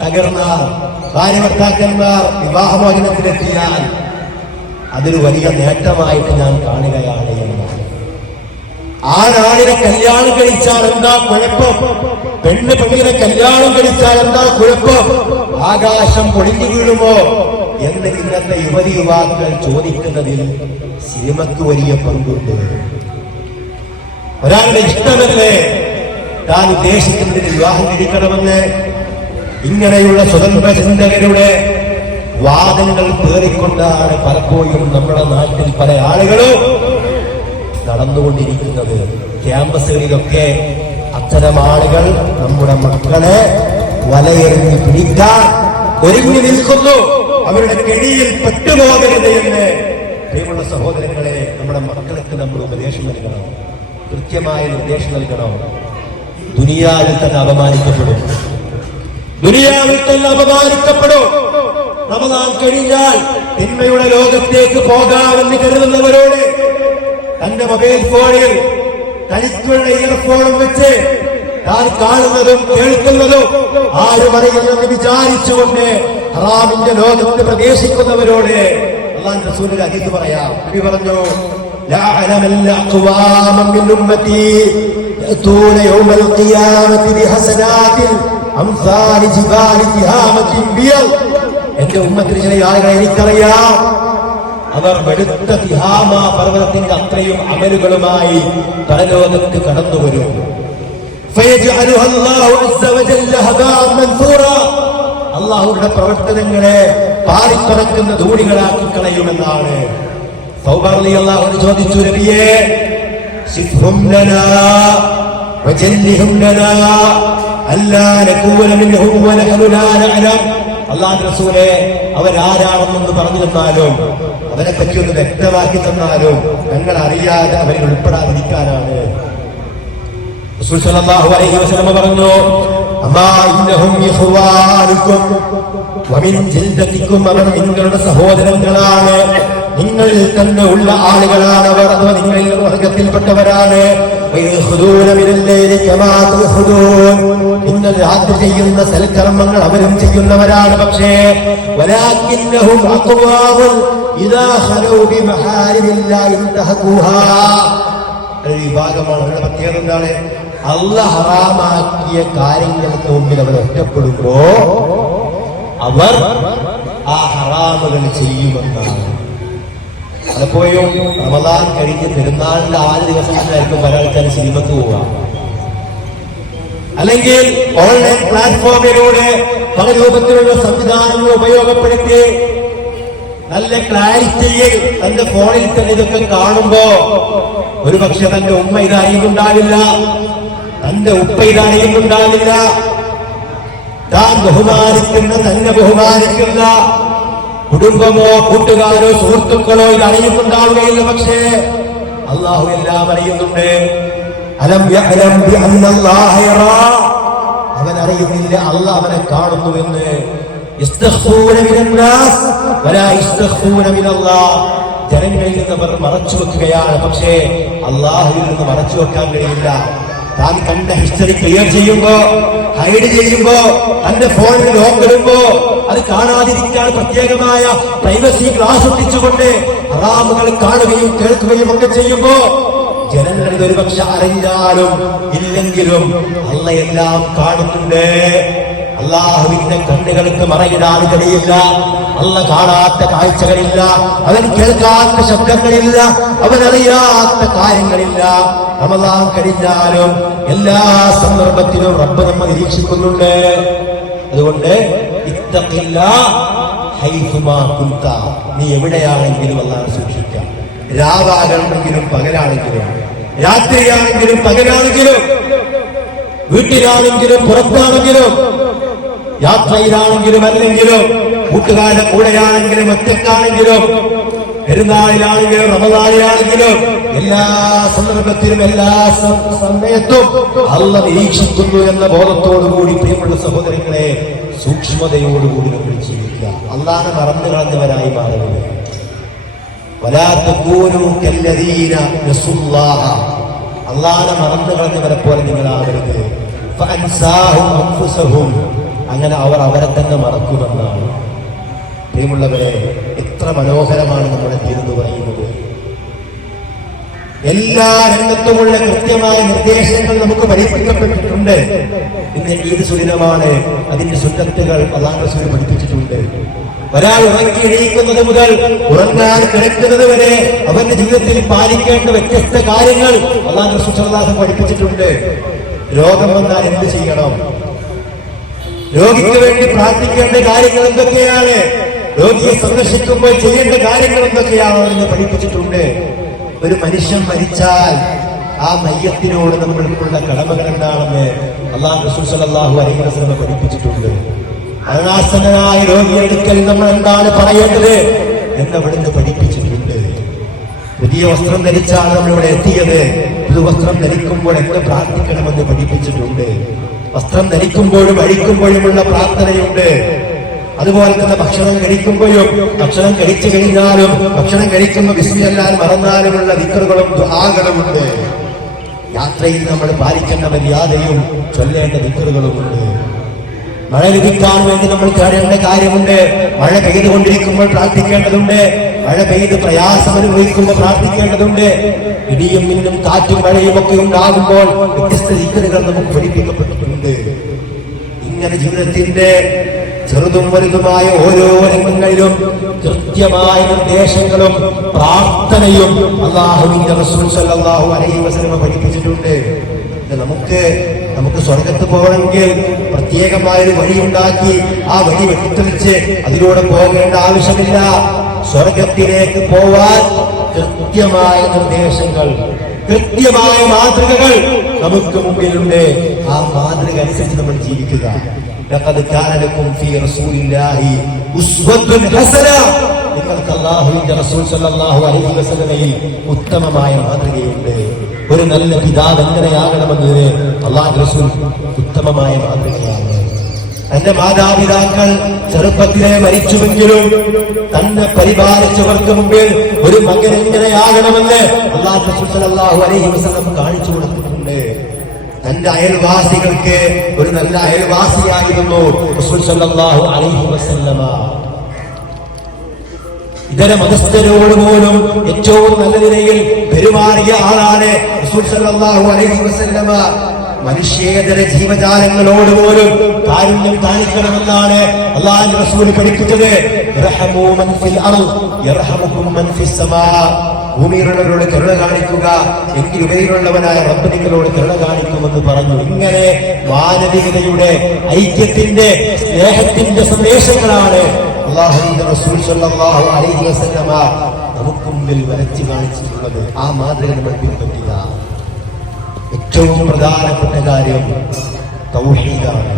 തകർന്നാൽ, ഭാര്യ ഭർത്താക്കന്മാർ വിവാഹമോചനത്തിലെത്തിയാൽ അതൊരു വലിയ നേട്ടമായിട്ട് ഞാൻ കാണുകയാണ് എന്നാണ്. ആ നാളിനെ കല്യാണം കഴിച്ചാൽ എന്താ കുഴപ്പം? പെണ്ണിനെ കല്യാണം കഴിച്ചാൽ എന്താ കുഴപ്പം? ആകാശം പൊളിഞ്ഞു വീഴുമോ എന്ന് ഇന്നത്തെ യുവതി യുവാക്കൾ ചോദിക്കുന്നതിൽ സിനിമക്ക് വലിയ പങ്കുണ്ട്. ഒരാളുടെ ഇഷ്ടമല്ലേ താൻ ഉദ്ദേശിക്കുന്നതിന് വിവാഹം കഴിക്കണമെന്ന് ഇങ്ങനെയുള്ള സ്വതന്ത്ര ചിന്തകരുടെ വാദങ്ങൾ പേറിക്കൊണ്ടാണ് പലപ്പോഴും നമ്മുടെ നാട്ടിൽ പല ആളുകളും നടന്നുകൊണ്ടിരിക്കുന്നത്. ക്യാമ്പസുകളിലൊക്കെ അത്തരം ആളുകൾ നമ്മുടെ മക്കളെ വലയെറിഞ്ഞ് പിടിക്കാൻ ഒരുങ്ങി നിൽക്കുന്നു. അവരുടെ കെണിയിൽ പെട്ടുപോകരുത് എന്ന് പ്രിയമുള്ള സഹോദരങ്ങളെ, നമ്മുടെ മക്കൾക്ക് നമ്മൾ ഉപദേശം നൽകണം, കൃത്യമായ നിർദ്ദേശം നൽകണം. ദുനിയാവിൽ തന്നെ അപമാനിക്കപ്പെടും, ദുനിയാവിൽ തന്നെ അപമാനിക്കപ്പെടും. റമദാൻ കഴിഞ്ഞാൽ തിന്മയുടെ ലോകത്തേക്ക് പോകാമെന്ന് കരുതുന്നവരോട് തന്റെ മൊബൈൽ ഫോണിൽ തനിക്കുള്ള ഇയർഫോണും വെച്ച് താൻ കാണുന്നതും കേൾക്കുന്നതും ആരും അറിയില്ലെന്ന് വിചാരിച്ചുകൊണ്ട് ഹറാമിന്റെ ലോകത്ത് പ്രവേശിക്കുന്നവരോട് അല്ലാഹുവിന്റെ റസൂലിന്റെ ഹദീസ് പറയാം. നബി പറഞ്ഞു, ലഅനമൽ അഖ്വാമ മിൻ ഉമ്മത്തി യഅതൂന യൗമൽ ഖിയാമത്തി ബിഹസനാതിൻ അംസാലി ജിബാലി തിഹാമത്തിൻ ബിയൽ. എന്റെ ഉമ്മത്തിൽ ചില ആളുകളെ എനിക്കറിയാം, അവർ വെളുത്ത തിഹാമ പർവ്വതത്തിന്റെ അത്രയും അമലുകളുമായി പരലോകത്ത് കടന്നു വരും. അള്ളാഹുവിന്റെ പ്രവർത്തനങ്ങളെ പാറിപ്പറക്കുന്ന ധൂളികളാക്കി കളയുമെന്നാണ്. അള്ളാഹു ചോദിച്ചു, നബിയേ, സിഫ്ഹും ലനാ വജല്ലിഹും ലനാ അല്ലാ നകൂന മിൻഹും വനഹ്നു ലാ നഅലം. അല്ലാഹുവിന്റെ റസൂലേ, അവരാരാണെന്ന് പറഞ്ഞു തന്നാലും അവരെ പറ്റി ഒന്ന് വ്യക്തമാക്കി തന്നാലും ഞങ്ങൾ അറിയാതെ അവരിൽ ഉൾപ്പെടാതിരിക്കാനാണ്. റസൂൽ സല്ലല്ലാഹു അലൈഹി വസല്ലം പറഞ്ഞു, അമാ ഇന്നഹും ഇഖ്വാനുകും വമിൻ ജിൽദതികും. അവർ നിങ്ങളുടെ സഹോദരങ്ങളാണ്, നിങ്ങളിൽ തന്നെ ഉള്ള ആളുകളാണ് അവർ, അഥവാ നിങ്ങളിൽ വർഗത്തിൽപ്പെട്ടവരാണ്. നിങ്ങൾ രാത്രി ചെയ്യുന്ന സൽക്കർമ്മങ്ങൾ അവരും ചെയ്യുന്നവരാണ്. പക്ഷേ വലാകിന്നഹും അഖ്വാമുൻ ഇദാ ഖലൂ ബിമഹാരിമില്ലാഹി ഇൻതഹഖൂഹാ. ഒരു വിഭാഗമാണ്. അവരുടെ പ്രത്യേകത എന്താണ്? അല്ലാഹ് ഹറാമാക്കിയ കാര്യങ്ങൾക്ക് മുമ്പിൽ അവർ ഒറ്റപ്പെടുമ്പോ അവർ ആ ഹറാമുകൾ ചെയ്യുമെന്നാണ്. പലപ്പോഴും റമദാൻ കഴിഞ്ഞ് പെരുന്നാളിന്റെ 6 ദിവസങ്ങളിലായിരിക്കും ഒരാൾക്കാർ സിനിമക്ക് പോവുക, അല്ലെങ്കിൽ ഓൺലൈൻ പ്ലാറ്റ്ഫോമിലൂടെ പല രൂപത്തിലുള്ള സംവിധാനങ്ങൾ ഉപയോഗപ്പെടുത്തി നല്ല ക്ലാരിറ്റിയിൽ തന്റെ ഫോണിൽ തന്നെ ഇതൊക്കെ കാണുമ്പോ ഒരുപക്ഷെ തന്റെ ഉമ്മ ഇത് അറിയുന്നുണ്ടാവില്ല, തന്റെ ഉപ്പ ഇത് അറിയുന്നുണ്ടാവില്ല, താൻ ബഹുമാനിക്കുന്ന തന്നെ ബഹുമാനിക്കുന്ന കുടുംബമോ കൂട്ടുകാരോ സുഹൃത്തുക്കളോ ഇത് അറിയുന്നുണ്ടാവുകയില്ല. പക്ഷേ അള്ളാഹു എല്ലാം അറിയുന്നുണ്ട്. അലം യഅലം ബിഅന്നല്ലാഹ യറാ, അവൻ അറിയുന്നില്ല അള്ളാഹ് അവനെ കാണുന്നുവെന്ന്. യസ്തഖൂന മിനന്നാസ് വലാ യസ്തഖൂന മിനല്ലാഹ്, ജനങ്ങളിൽ നിന്ന് അവർ മറച്ചു വെക്കുകയാണ്, പക്ഷേ അള്ളാഹുവിൽ നിന്ന് മറച്ചു വെക്കാൻ കഴിയില്ല. താൻ കണ്ട ഹിസ്റ്ററി ക്ലിയർ ചെയ്യുമ്പോ, ഹൈഡ് ചെയ്യുമ്പോ, തന്റെ ഫോണിൽ ലോക്ക് ഇടുമ്പോ അത് കാണാതിരിക്കാൻ പ്രത്യേകമായ പ്രൈവസി ഗ്ലാസ് ഒട്ടിച്ചുകൊണ്ട് ഹറാമുകൾ കാണുകയും കേൾക്കുകയും ഒക്കെ ചെയ്യുമ്പോ ജനങ്ങൾ ഇതൊരുപക്ഷെ അറിഞ്ഞാലും ഇല്ലെങ്കിലും അള്ളാഹ് എല്ലാം കാണുന്നുണ്ട്. അള്ളാഹുവിന്റെ കണ്ണുകൾക്ക് മറയിടാൻ കഴിയില്ല. അള്ളാഹ് കാണാത്ത കാഴ്ചകളില്ല, അവൻ കേൾക്കാത്ത ശബ്ദങ്ങളില്ല, അവൻ അറിയാത്ത കാര്യങ്ങളില്ല. റമദാൻ കഴിഞ്ഞാലും എല്ലാ സന്ദർഭത്തിലും റബ്ബ് നമ്മെ നിരീക്ഷിക്കുന്നുണ്ട്. അതുകൊണ്ട് ഇത്തഖില്ലാഹ് ഹൈസുമാ കുന്ത, നീ എവിടെയാണെങ്കിലും അല്ലാഹുവിനെ സൂക്ഷിക്കുക. രാവാകണമെങ്കിലും പകലാണെങ്കിലും, രാത്രിയാണെങ്കിലും പകലാണെങ്കിലും, വീട്ടിലാണെങ്കിലും പുറത്താണെങ്കിലും, യാത്രയിലാണെങ്കിലും അല്ലെങ്കിലും, കൂട്ടുകാരുടെ കൂടെയാണെങ്കിലും ഒറ്റക്കാണെങ്കിലും, പെരുന്നാളിലാണെങ്കിലും റമദാനിലാണെങ്കിലും, എല്ലാ സന്ദർഭത്തിലും എല്ലാ സമയത്തും അള്ളാഹ് നിരീക്ഷിക്കുന്നു എന്ന ബോധത്തോടുകൂടി പ്രിയമുള്ള സഹോദരങ്ങളെ സൂക്ഷ്മതയോടുകൂടി നമ്മൾ ജീവിക്കുക. അള്ളാഹനെ മറന്നു കളഞ്ഞവരായി മാറുന്നത്. വലാ തകൂനൂ കല്ലദീന നസുല്ലാഹ, അള്ളാഹനെ മറന്നു കളഞ്ഞവരെ പോലെ നിങ്ങളാവരുത്. ഫഅൻസാഹും അൻഫുസഹും, അങ്ങനെ അവർ അവരെ തന്നെ മറക്കുമെന്നാണ്. പ്രിയമുള്ളവരെ, എത്ര മനോഹരമാണ് നമ്മുടെ ദീൻ എന്ന് പറയുന്നത്. എല്ലാ രംഗത്തുമുള്ള കൃത്യമായ നിർദ്ദേശങ്ങൾ നമുക്ക് പഠിപ്പിക്കപ്പെട്ടിട്ടുണ്ട്. ഇന്ന് ഈദ് സുദിനമാണ്, അതിന്റെ സുന്നത്തുകൾ അല്ലാഹു റസൂൽ പഠിപ്പിച്ചിട്ടുണ്ട്. ഒരാൾ ഉറങ്ങി എണീക്കുന്നത് മുതൽ ഉറങ്ങാൻ കിടക്കുന്നത് വരെ അവന്റെ ജീവിതത്തിൽ പാലിക്കേണ്ട വ്യത്യസ്ത കാര്യങ്ങൾ അല്ലാഹു റസൂൽ സ്വല്ലല്ലാഹു അലൈഹി വസല്ലം പഠിപ്പിച്ചിട്ടുണ്ട്. രോഗം വന്നാൽ എന്ത് ചെയ്യണം, രോഗിക്ക് വേണ്ടി പ്രാർത്ഥിക്കേണ്ട കാര്യങ്ങൾ എന്തൊക്കെയാണ്, രോഗിയെ സന്ദർശിക്കുമ്പോൾ ചെയ്യേണ്ട കാര്യങ്ങൾ എന്തൊക്കെയാണോ എന്ന് പഠിപ്പിച്ചിട്ടുണ്ട്. ഒരു മനുഷ്യൻ മരിച്ചാൽ ആ മയ്യത്തിനോട് നമ്മൾക്കുള്ള കടമകൾ എന്താണെന്ന് അല്ലാഹു റസൂൽ സ്വല്ലല്ലാഹു അലൈഹി വസല്ലം പഠിപ്പിച്ചിട്ടുണ്ട്. മരണാസന്നനായ രോഗിയെടുക്കൽ നമ്മൾ എന്താണ് പറയേണ്ടത് എന്ന് അവിടുന്ന് പഠിപ്പിച്ചിട്ടുണ്ട്. പുതിയ വസ്ത്രം ധരിച്ചാണ് നമ്മളിവിടെ എത്തിയത്. പുതുവസ്ത്രം ധരിക്കുമ്പോൾ എന്ത് പ്രാർത്ഥിക്കണമെന്ന് പഠിപ്പിച്ചിട്ടുണ്ട്. വസ്ത്രം ധരിക്കുമ്പോഴും അഴിക്കുമ്പോഴുമുള്ള പ്രാർത്ഥനയുണ്ട്. അതുപോലെ തന്നെ ഭക്ഷണം കഴിക്കുമ്പോഴും ഭക്ഷണം കഴിച്ചു കഴിഞ്ഞാലും ഭക്ഷണം കഴിക്കുമ്പോൾ ബിസ്മില്ലാഹ് ചൊല്ലാൻ മറന്നാലുമുള്ള ദിക്റുകളും ദുആകളുമുണ്ട്. യാത്രയിൽ നമ്മൾ പാലിക്കേണ്ട മര്യാദയും ചൊല്ലേണ്ട ദിക്റുകളുമുണ്ട്. മഴ ലഭിക്കാൻ വേണ്ടി നമ്മൾ ചെയ്യേണ്ട കാര്യമുണ്ട്. മഴ പെയ്തുകൊണ്ടിരിക്കുമ്പോൾ പ്രാർത്ഥിക്കേണ്ടതുണ്ട്. മഴ പെയ്ത് പ്രയാസം അനുഭവിക്കുമ്പോൾ പ്രാർത്ഥിക്കേണ്ടതുണ്ട്. ഇടിയും മിന്നും കാറ്റും മഴയും ഒക്കെ ഉണ്ടാകുമ്പോൾ വ്യത്യസ്ത ദിക്റുകൾ നമുക്ക് പഠിപ്പിക്കപ്പെട്ടിട്ടുണ്ട്. ഇങ്ങനെ ജീവിതത്തിന്റെ ചെറുതും വലുതുമായ ഓരോ രംഗങ്ങളിലും കൃത്യമായ നിർദ്ദേശങ്ങളും പ്രാർത്ഥനയും അല്ലാഹുവിന്റെ റസൂൽ സ്വല്ലല്ലാഹു അലൈഹി വസല്ലം പഠിപ്പിച്ചിട്ടുണ്ട്. നമുക്ക് സ്വർഗത്ത് പോകണമെങ്കിൽ പ്രത്യേകമായൊരു വഴിയുണ്ടാക്കി ആ വഴി വെട്ടിത്തെളിച്ച് അതിലൂടെ പോകേണ്ട ആവശ്യമില്ല. സ്വർഗത്തിലേക്ക് പോവാൻ കൃത്യമായ നിർദ്ദേശങ്ങൾ, കൃത്യമായ മാതൃകകൾ നമുക്ക് മുമ്പിലുണ്ട്. ആ മാതൃക അനുസരിച്ച് നമ്മൾ ജീവിക്കുക. ലഖദ് കാന ലക്കും ഫീ റസൂലില്ലാഹി ഉസ്വത്തുൻ ഹസന, നിങ്ങൾക്ക് അല്ലാഹുവിന്റെ റസൂൽ സ്വല്ലല്ലാഹു അലൈഹി വസല്ലമയിൽ ഉത്തമമായ മാതൃകയുണ്ട്. ഒരു നല്ല പിതാവ് എങ്ങനെയാകണമെന്നതിന് അല്ലാഹുവിന്റെ റസൂൽ ഉത്തമമായ മാതൃകയാണ്. തന്റെ മാതാപിതാക്കൾ ചെറുപ്പത്തിലെ മരിച്ചുവെങ്കിലും തന്നെ പരിപാലിച്ചവർക്ക് മുമ്പിൽ ഒരു മകൻ എങ്ങനെയാകണമെന്ന് അല്ലാഹുവിന്റെ റസൂൽ സ്വല്ലല്ലാഹു അലൈഹി വസല്ലം കാണിച്ചു കൊടുത്തിട്ടുണ്ട്. തന്റെ അയൽവാസികൾക്ക് ഒരു നല്ല അയൽവാസിയായിരുന്നു റസൂൽ സ്വല്ലല്ലാഹു അലൈഹി വസല്ലമ. ഇതര മതസ്ഥരോട് പോലും ഏറ്റവും നല്ല നിലയിൽ പെരുമാറിയ ആളാണ് റസൂൽ സ്വല്ലല്ലാഹു അലൈഹി വസല്ലമ. മനുഷ്യേതര ജീവജാലങ്ങളോട് പോലും കാരുണ്യം കാണിക്കണമെന്നാണ് അല്ലാഹുവിന്റെ റസൂൽ പഠിപ്പിച്ചത്. ഇർഹമൂ മൻ ഫിൽ അർദ് യർഹമുകും മൻ ഫിസ് സമാ. ഭൂമിയിലുള്ളവരോട് കരുണ കാണിക്കുക, എങ്കിൽ ഇവയിലുള്ളവനായ റബ്ബ് നിങ്ങളോട് കരുണ കാണിക്കുമെന്ന് പറഞ്ഞു. ഇങ്ങനെ മാനവികതയുടെ, ഐക്യത്തിന്റെ, സ്നേഹത്തിന്റെ സന്ദേശങ്ങളാണ് അല്ലാഹുവിന്റെ റസൂൽ സ്വല്ലല്ലാഹു അലൈഹി വസല്ലമ നമുക്ക് മുമ്പിൽ വരച്ചു കാണിച്ചിട്ടുള്ളത്. ആ മാതൃക നമ്മൾ പിൻപറ്റുക. ഏറ്റവും പ്രധാനപ്പെട്ട കാര്യം തൗഹീദാണ്.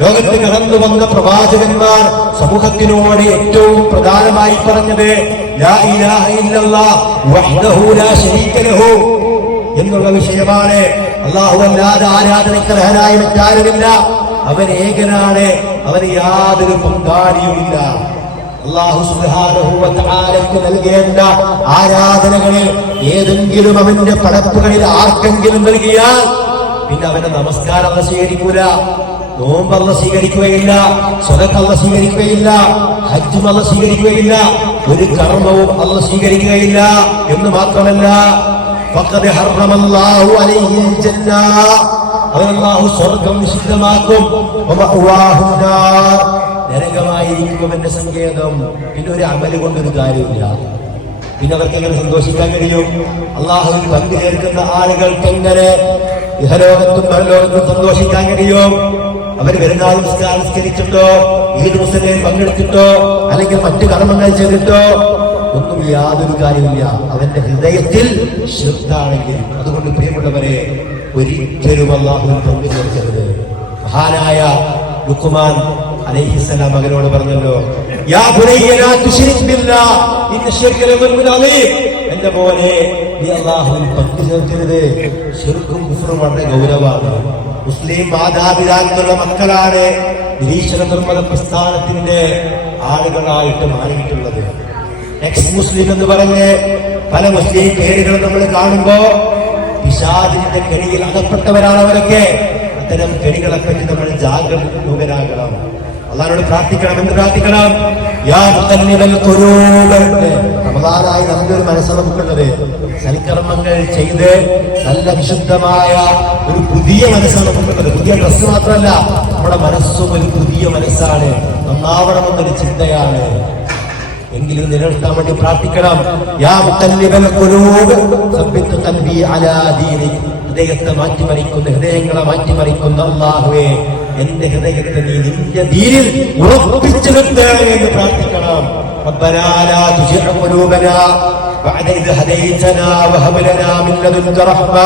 ലോകത്ത് കടന്നു വന്ന പ്രവാചകന്മാർ സമൂഹത്തിനോട് ഏറ്റവും പ്രധാനമായി പറഞ്ഞത് ലാ ഇലാഹ ഇല്ലല്ലാഹ് വഹ്ദഹു ലാ ശരീക ലഹു എന്നുള്ള വിഷയമാണ്. അല്ലാഹു അല്ലാതെ ആരാധനയ്ക്ക് അർഹനായ മറ്റാരുമില്ല, അവൻ ഏകനാണ്, അവന് യാതൊരു പങ്കാളിയുമില്ല. അല്ലാഹു സുബ്ഹാനഹു വ തആലയ്ക്ക് നൽകേണ്ട ആരാധനകളിൽ ഏതെങ്കിലും അവന്റെ പടപ്പുകളിൽ ആർക്കെങ്കിലും നൽകിയാൽ പിന്നെ അവന്റെ നമസ്കാരം അല്ലാഹു സ്വീകരിക്കൂല, നോമ്പ് അല്ലാഹു സ്വീകരിക്കുകയില്ല, സ്വതക്ക അല്ലാഹു സ്വീകരിക്കുകയില്ല, ഹജ്ജും അല്ലാഹു സ്വീകരിക്കുകയില്ല, ഒരു കർമ്മവും അല്ലാഹു സ്വീകരിക്കുകയില്ല. എന്ന് മാത്രമല്ല, ഫഖദ് ഹറമല്ലാഹു അലൈഹിൽ ജന്ന, അല്ലാഹു സ്വർഗ്ഗം നിഷിദ്ധമാക്കും, വമഅവാഹു നാർ, നരകമായിരിക്കും അവന്റെ സങ്കേതം. പിന്നെ ഒരു അമല് കൊണ്ടൊരു കാര്യമില്ല. പിന്നെ അവർക്ക് എങ്ങനെ സന്തോഷിക്കാൻ കഴിയും? അല്ലാഹുവിൽ പങ്കുചേർക്കുന്ന ആളുകൾക്ക് എങ്ങനെ ഇഹലോകത്തും പരലോകത്തും സന്തോഷിക്കാൻ കഴിയും? അവർ പെരുന്നാൾ നിസ്കരിച്ചിട്ടോ, ഈദ് മുസ്ലിം പങ്കെടുത്തിട്ടോ, അല്ലെങ്കിൽ മറ്റു കർമ്മങ്ങൾ ചെയ്തിട്ടോ ഒന്നും യാതൊരു കാര്യമില്ല. അവന്റെ ഹൃദയത്തിൽ ശിർക്കാണെങ്കിൽ. അതുകൊണ്ട് പ്രിയമുള്ളവരെ, ഒരിക്കലും അല്ലാഹുവിൽ പങ്കുചേർക്കരുത്. മഹാനായ ലുഖ്മാൻ അലൈഹിസ്സലാം മകനോട് പറഞ്ഞല്ലോ, യാ ബുനയ്യ ലാ തുശ്രിക് ബില്ലാഹ് ഇന്ന ശിർക ലദുൽമുൻ അലീം. എന്റെ മോനെ, നീ അല്ലാഹുവിൽ പങ്കുചേർക്കരുത്. ശിർക്കും കുഫ്റും വളരെ ഗൗരവമാണ്. മുസ്ലിം മാതാപിതാക്കളുടെ മക്കളാണ് നിരീശ്വര നിർമ്മത പ്രസ്ഥാനത്തിന്റെ ആളുകളായിട്ട് മാറിയിട്ടുള്ളത്. എക്സ് മുസ്ലിം എന്ന് പറഞ്ഞ് പല മുസ്ലിം പേരുകൾ നമ്മൾ കാണുമ്പോ പിശാചിന്റെ കെണിയിൽ അകപ്പെട്ടവരാണ് അവരൊക്കെ. അത്തരം കെണികളെപ്പറ്റി നമ്മൾ ജാഗരൂകരാകണം. അല്ലാഹുവോട് പ്രാർത്ഥിക്കണം. എന്ത് പ്രാർത്ഥിക്കണം? യാ മുഖല്ലിബൽ ഖുലൂബ്. റമദാനായി നല്ലൊരു മനസ്സ് നമുക്കുള്ളത്. സൽക്കർമ്മങ്ങൾ ചെയ്ത് നല്ല വിശുദ്ധമായ ഒരു പുതിയ മനസ്സാണ് നമുക്കുള്ളത്. പുതിയ ഡ്രസ്സ് മാത്രമല്ല, നമ്മുടെ മനസ്സും ഒരു പുതിയ മനസ്സാണ്. നന്നാവണമെന്നൊരു ചിന്തയാണ്. എങ്കിലും നിലനിർത്താൻ വേണ്ടി പ്രാർത്ഥിക്കണം. യാ മുഖല്ലിബൽ ഖുലൂബ് സബ്ബിത് ഖൽബി അലാ ദീനിക്. ഹൃദയത്തെ മാറ്റിമറിക്കുന്ന, ഹൃദയങ്ങളെ മാറ്റിമറിക്കുന്ന അല്ലാഹുവേ, എന്റെ ഹൃദയത്തെ നീ നിന്റെ ദീനിൽ ഉറപ്പിച്ചു നിർത്തണമേ എന്ന് പ്രാർത്ഥിക്കണം. റബ്ബനാ ലാ തുസിഅ ഖുലൂബനാ ബഅദ ഇദ് ഹദൈതനാ വഹബ് ലനാ മിൻ ലദുൻക റഹ്മ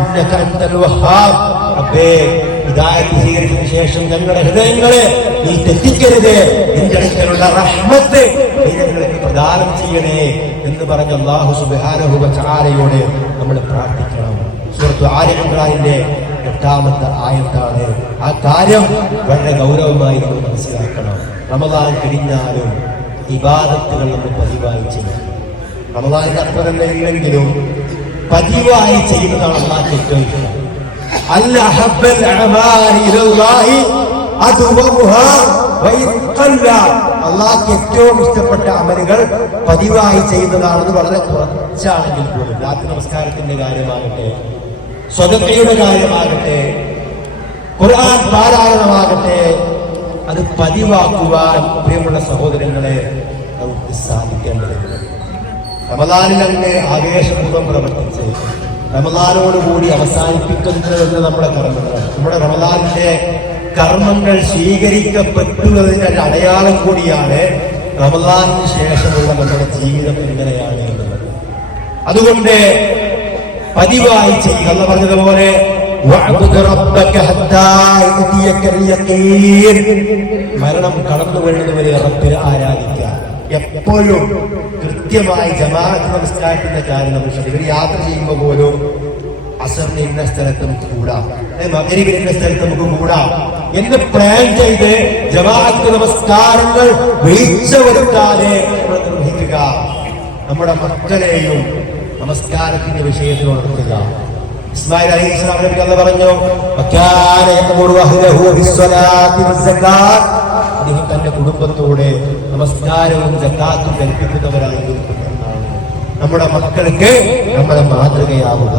ഇന്നക അൻതൽ വഹ്ഹാബ്. റബ്ബേ, ഹിദായത്ത് സ്വീകരിച്ചതിനു ശേഷം ഞങ്ങളുടെ ഹൃദയങ്ങളെ നീ തെറ്റിക്കരുത്, നിന്റെ അടുക്കലുള്ള റഹ്മത്ത് നീ ഞങ്ങൾക്ക് പ്രദാനം ചെയ്യണേ എന്ന് പറഞ്ഞ അല്ലാഹു സുബ്ഹാനഹു വ തആലയോട് നമ്മൾ പ്രാർത്ഥിക്കണം. സൂറത്ത് ആലി ഇംറാനിന്റെ 8ാമത്തെ ആയത്താണ്. ആ കാര്യം വളരെ ഗൗരവമായി നമ്മൾ മനസ്സിലാക്കണം. റമദാൻ കഴിഞ്ഞാലും ഇബാദത്തുകൾ നമ്മൾ പതിവായി ചെയ്യണം. റമദാനിന്റെ അത്ര തന്നെ ഇല്ലെങ്കിലും പതിവായി ചെയ്യുന്നതാണ് അല്ലാഹുവിന് ഏറ്റവും ഇഷ്ടം. അൽഅഹബ്ബൽ അഅമാലി ഇലല്ലാഹി അദ്വമുഹാ വഇൻ ഖല്ല. അല്ലാഹുവിന് ഏറ്റവും ഇഷ്ടപ്പെട്ട അമലുകൾ പതിവായി ചെയ്യുന്നതാണെന്ന് വളരെ കുറച്ചാണെങ്കിൽ പോലും. രാത്രി നമസ്കാരത്തിന്റെ കാര്യമാകട്ടെ, സ്വതക്കയുടെ കാര്യമാകട്ടെ, ഖുർആൻ പാരായണമാകട്ടെ, അത് പതിവാക്കുവാൻ പ്രിയമുള്ള സഹോദരങ്ങളെ നമുക്ക് സാധിക്കേണ്ടതുണ്ട്. റമദാനിൽ അങ്ങ് ആവേശപൂർവ്വം പ്രവർത്തിച്ച് റമദാനോടുകൂടി അവസാനിപ്പിക്കുന്നതെന്ന് നമ്മുടെ കർമ്മങ്ങളാണ്. നമ്മുടെ റമദാനിന്റെ കർമ്മങ്ങൾ സ്വീകരിക്കപ്പെട്ടുള്ളതിന്റെ ഒരു അടയാളം കൂടിയാണ് റമദാനിന് ശേഷമുള്ള നമ്മുടെ ജീവിതം എങ്ങനെയാണ് എന്നുള്ളത്. അതുകൊണ്ട് പതിവായി ചെയ്യുക. അല്ലാഹു പറഞ്ഞതുപോലെ മരണം കടന്നു വീഴുന്നവരെ റബ്ബിനെ ആരാധിക്കുക. എപ്പോഴും കൃത്യമായി ജമാഅത്ത് നമസ്കാരത്തിന്റെ കാര്യം നമ്മൾ ശ്രദ്ധിക്കുക. യാത്ര ചെയ്യുമ്പോൾ പോലും അസറിന് ഇന്ന സ്ഥലത്ത് നമുക്ക് കൂടാം, മഗ്‌രിബിന് ഇന്ന സ്ഥലത്ത് നമുക്ക് കൂടാം എന്ന് പ്ലാൻ ചെയ്ത് ജമാഅത്ത് നമസ്കാരങ്ങൾ വീഴ്ച വരുത്താതെ നമ്മൾ നിർവഹിക്കുക. നമ്മുടെ മക്കളെയും നമസ്കാരത്തിന്റെ വിഷയത്തിൽ ഉണർത്തുക. ഇസ്മായിൽ അലൈഹിസ്സലാം നബി പറഞ്ഞു, വകാന യഅ്മുറു അഹ്ലഹു ബിസ്സലാത്തി വസ്സകാത്ത്. അദ്ദേഹം തന്റെ കുടുംബത്തോടെ നമസ്കാരവും സകാത്തും കൽപ്പിക്കുന്നവരായിരിക്കും എന്നാണ്. നമ്മുടെ മക്കൾക്ക് നമ്മുടെ മാതൃകയാവുക.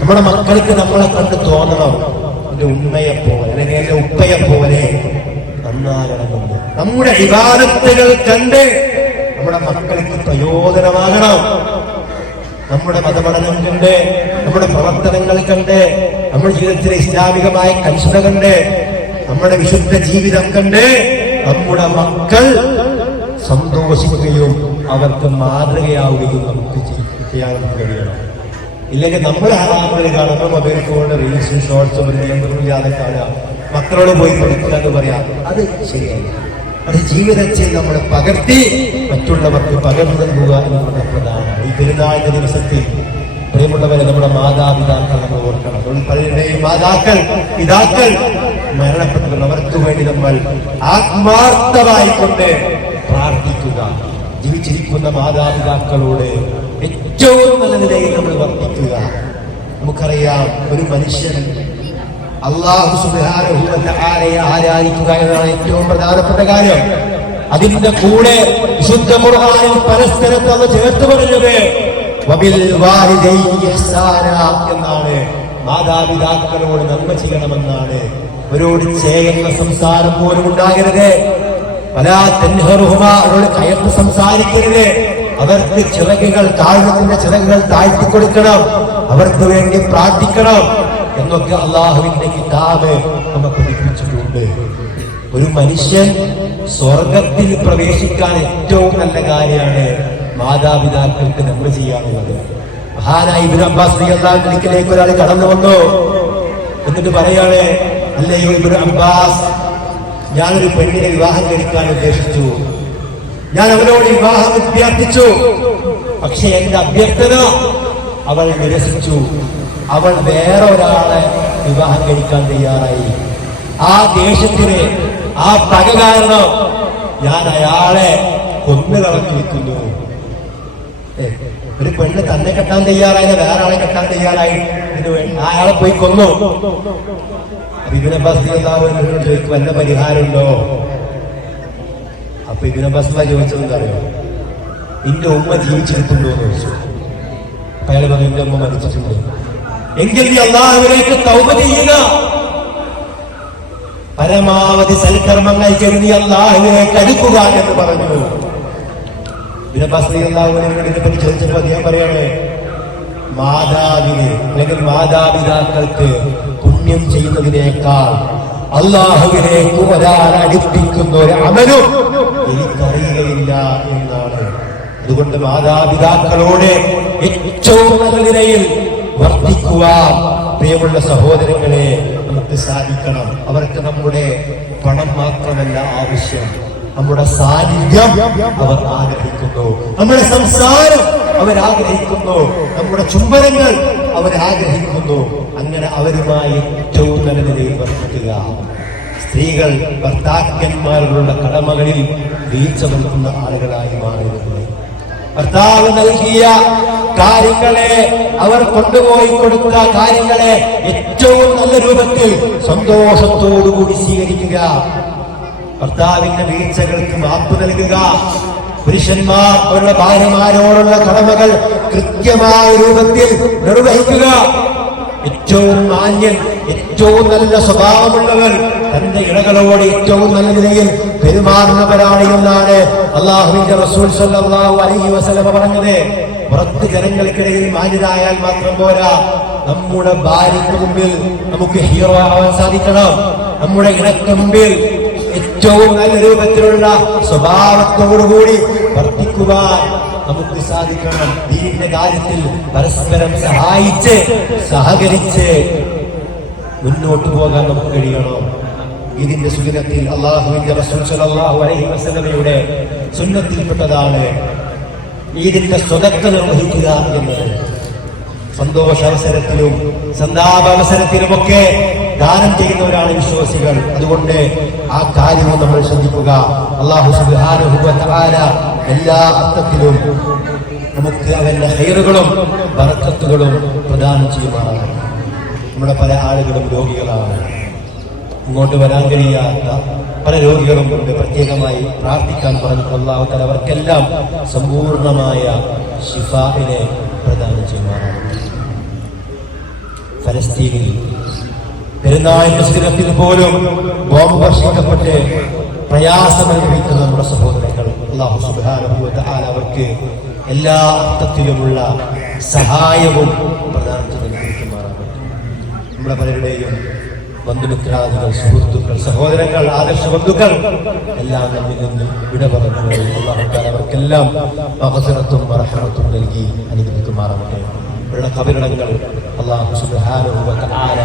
നമ്മുടെ മക്കൾക്ക് നമ്മളെ കണ്ട് തോന്നണം, എന്റെ ഉമ്മയെ പോലെ അല്ലെങ്കിൽ എന്റെ ഉപ്പയെ പോലെ നന്നാകണമെന്ന്. നമ്മുടെ വിവാദത്തുകൾ കണ്ട് നമ്മുടെ മക്കൾക്ക് പ്രയോജനമാകണം. നമ്മുടെ മതപഠനം കണ്ട്, നമ്മുടെ പ്രവർത്തനങ്ങൾ കണ്ട്, നമ്മുടെ ജീവിതത്തിലെ ഇസ്ലാമികമായ കൽപ്പന കണ്ട്, നമ്മുടെ വിശുദ്ധ ജീവിതം കണ്ട് നമ്മുടെ മക്കൾ സന്തോഷിക്കുകയും അവർക്ക് മാതൃകയാവുകയും നമുക്ക് ചെയ്യാൻ കഴിയണം. ഇല്ലെങ്കിൽ നമ്മൾ ഹറാമുകൾ കാണുമ്പോൾ മൊബൈൽ ഫോണിൽ റീൽസും ഷോർട്സും ഒരു നിയന്ത്രണമില്ലാതെ കാണുക, മക്കളോട് പോയി പഠിക്കുക എന്ന് പറയാം, അത് ശരിയല്ല. അത് ജീവിതത്തിൽ നമ്മൾ പകർത്തി മറ്റുള്ളവർക്ക് പകർന്നു നൽകുക എന്നുള്ളത് പ്രധാനമാണ്. ഈ പെരുന്നാളിന്റെ ദിവസത്തിൽ പ്രിയമുള്ളവരെ, നമ്മുടെ മാതാപിതാക്കൾ നമ്മൾ ഓർക്കണം. പലരുടെയും മാതാക്കൾ, പിതാക്കൾ മരണപ്പെട്ടവർ, അവർക്ക് വേണ്ടി നമ്മൾ ആത്മാർത്ഥമായിക്കൊണ്ട് പ്രാർത്ഥിക്കുക. ജീവിച്ചിരിക്കുന്ന മാതാപിതാക്കളോട് ഏറ്റവും നല്ല നിലയിൽ നമ്മൾ വർദ്ധിക്കുക. നമുക്കറിയാം, ഒരു മനുഷ്യൻ അല്ലാഹു സുബ്ഹാനഹു വ തആലയെ ആരാധിക്കുക എന്നതാണ് ഏറ്റവും പ്രധാനപ്പെട്ട കാര്യം. അതിന്റെ കൂടെ വിശുദ്ധ ഖുർആനിൽ പരസ്പരം അത് ചേർത്ത് പറഞ്ഞത് വബിൽ വാലിദൈനി ഇഹ്സാന എന്നാണ്. മാതാപിതാക്കളോട് നന്മ ചെയ്യണമെന്നാണ്. അവരോട് ചെയ്യുന്ന സംസാരം പോലും ഉണ്ടാകരുത്. വലാ തൻഹറുഹുമാ, അവരോട് കയർത്ത് സംസാരിക്കരുത്. അവർക്ക് ചിറകുകൾ, താഴ്ന്നതിന്റെ ചിറകുകൾ താഴ്ത്തി കൊടുക്കണം, അവർക്ക് വേണ്ടി പ്രാർത്ഥിക്കണം എന്നൊക്കെ അള്ളാഹുവിന്റെ കിതാബ് നമ്മെ പഠിപ്പിച്ചിട്ടുണ്ട്. ഒരു മനുഷ്യൻ സ്വർഗത്തിൽ പ്രവേശിക്കാൻ ഏറ്റവും നല്ല കാര്യമാണ് മാതാപിതാക്കൾക്ക് നന്മ ചെയ്യാനുള്ളത്. മഹാനായ ഇബ്നു അബ്ബാസ് റളിയല്ലാഹു അൻഹുവിലേക്ക് ഒരാൾ കടന്നു വന്നു. എന്നിട്ട് പറയാണ്, അല്ലയോ ഇബ്നു അബ്ബാസ്, ഞാനൊരു പെണ്ണിനെ വിവാഹം കഴിക്കാൻ ഉദ്ദേശിച്ചു. ഞാൻ അവരോട് വിവാഹം അഭ്യർത്ഥിച്ചു. പക്ഷെ എന്റെ അഭ്യർത്ഥന അവൾ നിരസിച്ചു. അവൾ വേറെ ഒരാളെ വിവാഹം കഴിക്കാൻ തയ്യാറായി. ആ ദേഷ്യത്തിന്, ആ പക കാരണം ഞാൻ അയാളെ കൊന്നുകളഞ്ഞിരിക്കുന്നു. ഒരു പെണ്ണ് തന്നെ കെട്ടാൻ തയ്യാറായി, വേറെ ആളെ കെട്ടാൻ തയ്യാറായി, അയാളെ പോയി കൊന്നു. ഇബ്നു അബ്ബാസ് ചോദിക്കും, വല്ല പരിഹാരമുണ്ടോ? അപ്പൊ ഇബ്നു അബ്ബാസ് ചോദിച്ചത് എന്താ അറിയോ? നിന്റെ ഉമ്മ ജീവിച്ചിരിപ്പുണ്ടോ എന്ന് ചോദിച്ചു. അയാൾ പറഞ്ഞു, എന്റെ ഉമ്മ മരിച്ചിട്ടുണ്ട്. എങ്കിൽ നീ അല്ലാഹുവിലേക്ക് തൗബ ചെയ്യുക, പരമാവധി സൽക്കർമ്മങ്ങൾ ചെയ്ത് നീ അല്ലാഹുവിലേക്ക് അടുക്കുക എന്ന് പറഞ്ഞു. ഇബ്നു അബ്ബാസ് അല്ലാഹുവിനോട് ഇതിനെപ്പറ്റി ചോദിച്ചപ്പോൾ അദ്ദേഹം പറയാണ്, മാതാവിന് അല്ലെങ്കിൽ മാതാപിതാക്കൾക്ക് പുണ്യം ചെയ്യുന്നതിനേക്കാൾ അല്ലാഹുവിലേക്ക് ഒരാൾ അടുപ്പിക്കുന്ന ഒരു അമലും എനിക്കറിയുകയില്ല എന്നാണ്. അതുകൊണ്ട് മാതാപിതാക്കളോട് ഏറ്റവും നല്ല നിലയിൽ വർദ്ധിക്കുവാൻ പ്രിയമുള്ള സഹോദരങ്ങളെ നമുക്ക് സാധിക്കണം. അവർക്ക് നമ്മുടെ പണം മാത്രമല്ല ആവശ്യം, നമ്മുടെ സാന്നിധ്യം അവർ ആഗ്രഹിക്കുന്നു, നമ്മുടെ സംസാരം അവരാഗ്രഹിക്കുന്നു, നമ്മുടെ ചുംബനങ്ങൾ അവരാഗ്രഹിക്കുന്നു. അങ്ങനെ അവരുമായി ഏറ്റവും നല്ല നിലയിൽ വർദ്ധിക്കുക. സ്ത്രീകൾ ഭർത്താക്കന്മാരുടെ കടമകളിൽ വീഴ്ച വരുത്തുന്ന ആളുകളായി മാറുന്നത്. ഭർത്താവ് നൽകിയ കാര്യങ്ങളെ, അവർ കൊണ്ടുപോയി കൊടുത്ത കാര്യങ്ങളെ ഏറ്റവും നല്ല രൂപത്തിൽ സന്തോഷത്തോടുകൂടി സ്വീകരിക്കുക. ഭർത്താവിന്റെ വീഴ്ചകൾക്ക് മാപ്പ് നൽകുക. പുരുഷന്മാർ അവരുടെ ഭാര്യമാരോടുള്ള കടമകൾ കൃത്യമായ രൂപത്തിൽ നിർവഹിക്കുക. ഏറ്റവും മാന്യൻ, ഏറ്റവും നല്ല സ്വഭാവമുള്ളവർ തന്റെ ഇണകളോട് ഏറ്റവും നല്ല നിലയിൽ പെരുമാറുന്നവരാണ് എന്നാണ് അല്ലാഹുവിന്റെ റസൂൽ സ്വല്ലല്ലാഹു അലൈഹി വസല്ലം പറഞ്ഞത്. പുറത്ത് ജനങ്ങൾക്കിടയിൽ മാന്യരായാൽ മാത്രം പോരാ, നമ്മുടെ ഭാര്യയ്ക്ക് മുമ്പിൽ നമുക്ക് ഹീറോ ആവാൻ സാധിക്കണം. നമ്മുടെ ഇണക്ക് മുമ്പിൽ ഏറ്റവും നല്ല രൂപത്തിലുള്ള സ്വഭാവത്തോടുകൂടി വർദ്ധിക്കുവാൻ നമുക്ക് സാധിക്കണം. ദീനിന്റെ കാര്യത്തിൽ പരസ്പരം സഹായിച്ച് സഹകരിച്ച് മുന്നോട്ട് പോകാൻ നമുക്ക് കഴിയണം. ഇതിന്റെ സുന്നത്തിൽ അല്ലാഹുവിന്റെ റസൂൽ സ്വല്ലല്ലാഹു അലൈഹി വസല്ലമയുടെ സുന്നത്തിൽപ്പെട്ടതാണ് ഈദിന്റെ സ്വതക്ക നിർവഹിക്കുക എന്നത്. സന്തോഷാവസരത്തിലും സന്താപാവസരത്തിലുമൊക്കെ ദാനം ചെയ്യുന്നവരാണ് വിശ്വാസികൾ. അതുകൊണ്ട് ആ കാര്യവും നമ്മൾ ശ്രദ്ധിക്കുക. അല്ലാഹു സുബ്ഹാനഹു വ തആല എല്ലാ അർത്ഥത്തിലും നമുക്ക് അവന്റെ ഖൈറുകളും ബറക്കത്തുകളും പ്രദാനം ചെയ്യുമാറാണ്. നമ്മുടെ പല ആളുകളും രോഗികളാണ്, ഇങ്ങോട്ട് വരാൻ കഴിയാത്ത പല രോഗികളും കൊണ്ട് പ്രത്യേകമായി പ്രാർത്ഥിക്കാൻ പറഞ്ഞു. അല്ലാഹു തആല അവർക്കെല്ലാം സമ്പൂർണമായ ശിഫാഇനെ പ്രദാനം ചെയ്യുമാറാണ്. ഫലസ്തീനിൽ പെരുന്നാളിന്റെ ദിനത്തിൽ പോലും ബോംബ് വർഷിക്കപ്പെട്ട് പ്രയാസമനുഭവിക്കുന്ന നമ്മുടെ സഹോദരങ്ങൾ, അല്ലാഹു സുബ്ഹാനഹു വ തആല അവർക്ക് എല്ലാ അർത്ഥത്തിലുമുള്ള സഹായവും പ്രദാനം ചെയ്തിരിക്കുമാറാകട്ടെ. നമ്മുടെ പലരുടെയും ബന്ധുമിത്രാദികൾ, സുഹൃത്തുക്കൾ, സഹോദരങ്ങൾ, ആദർശ ബന്ധുക്കൾ എല്ലാം നമ്മിൽ നിന്ന് വിട പറഞ്ഞു. അല്ലാഹു തആല അവർക്കെല്ലാം മഗ്ഫിറത്തും റഹ്മത്തും നൽകി അനുഗ്രഹിക്കുമാറാകട്ടെ. ഉള്ള ഖബറിടങ്ങൾ അല്ലാഹു സുബ്ഹാനഹു വ തആല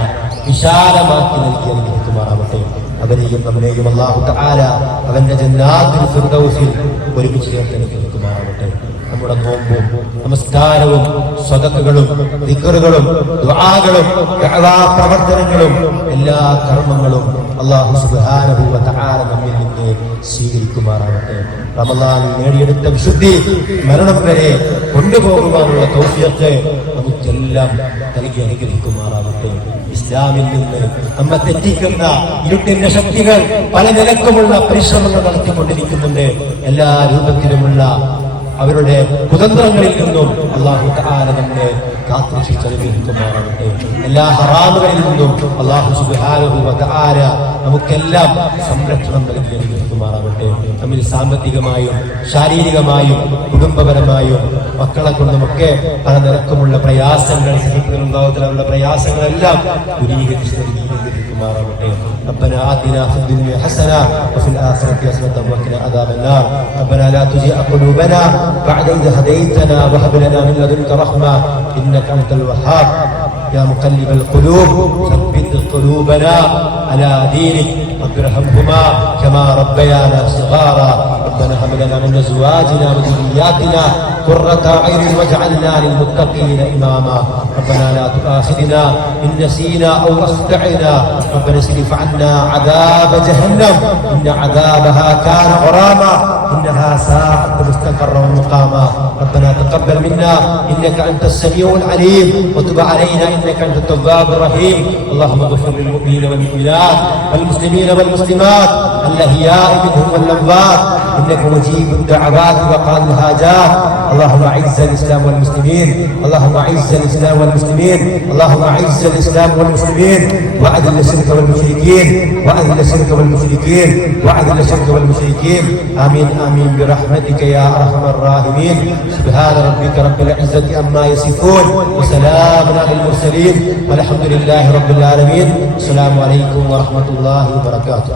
വിശാലമാക്കി നൽകി അനുഗ്രഹിക്കുമാറാകട്ടെ. അവരെയും നമ്മെയും അല്ലാഹു തആല അവന്റെ ജന്നാത്തുൽ ഫിർദൗസിൽ ഒരുമിച്ച് ചേർത്ത് അനുഗ്രഹിക്കുമാറാകട്ടെ. നമ്മുടെ നോമ്പും നമസ്കാരവും സ്വതക്കകളും ദിക്റുകളും ദുആകളും ദഅവാ പ്രവർത്തനങ്ങളും എല്ലാ കർമ്മങ്ങളും അല്ലാഹു സുബ്ഹാനഹു വ തആല നമ്മിൽ നിന്ന് സ്വീകരിക്കുമാറാകട്ടെ. റമളാനിൽ നേടിയെടുത്ത വിശുദ്ധി മരണം വരെ കൊണ്ടുപോകുവാനുള്ള തൗഫീഖ് നമുക്കെല്ലാം നൽകി അനുഗ്രഹിക്കുമാറാകട്ടെ. ഇസ്ലാമിൽ നിന്ന് നമ്മെ തെറ്റിക്കുന്ന ഇരുട്ടിന്റെ ശക്തികൾ പല നിലക്കുമുള്ള പരിശ്രമങ്ങൾ നടത്തിക്കൊണ്ടിരിക്കുന്നുണ്ട്. എല്ലാ രൂപത്തിലുമുള്ള അവരുടെ കുതന്ത്രങ്ങളിൽ നിന്നും അല്ലാഹു തആല നമ്മെ കാത്തുരക്ഷിച്ചനുഗ്രഹിക്കുമാറാകട്ടെ. എല്ലാ ഹറാമുകളിൽ നിന്നും അല്ലാഹു സുബ്ഹാനഹു വ തആല നമുക്കെല്ലാം സംരക്ഷണം നൽകി അനുഗ്രഹിക്കുമാറാകട്ടെ. നമ്മിൽ സാമ്പത്തികമായും ശാരീരികമായും കുടുംബപരമായും മക്കളെ കൊണ്ടുമൊക്കെ പല നിരക്കുമുള്ള പ്രയാസങ്ങൾ സഹിക്കുന്നുണ്ടാവുന്ന പ്രയാസങ്ങളെല്ലാം ദൂരീകരിച്ച് അനുഗ്രഹിക്കുമാറാകട്ടെ. ربنا آتنا في الدنيا حسنة وفي الآخرة حسنة وقنا عذاب النار. ربنا لا تزغ قلوبنا بعد إذ هديتنا وهب لنا من لدنك رحمة إنك أنت الوهاب. يا مقلب القلوب ثبت قلوبنا على دينك. رب ارحمهما كما ربيانا صغارا. ربنا هب لنا من أزواجنا وذرياتنا قرة أعين واجعلنا للمتقين إماما. ربنا لا تؤاخذنا إن نسينا أو أخطأنا. ربنا اصرف عنا عذاب جهنم إن عذابها كان غراما إنها ساءت مستقرا ومقاما. ربنا تقبل منا إنك أنت السميع العليم وتب علينا إنك أنت التواب الرحيم. اللهم اغفر للمؤمنين والمؤمنات والمسلمين والمسلمات الأحياء منهم والأموات إنك مجيب الدعوات وقاضي الحاجات. اللهم أعز الإسلام والمسلمين. اللهم أعز الإسلام والمسلمين. اللهم أعز الإسلام والمسلمين وأذل الشرك والمشركين وأذل الشرك والمشركين وأذل الشرك والمشركين. آمين آمين برحمتك يا أرحم الراحمين. سبحان ربك رب العزة عما يصفون وسلام على المرسلين والحمد لله رب العالمين. السلام عليكم ورحمة الله وبركاته.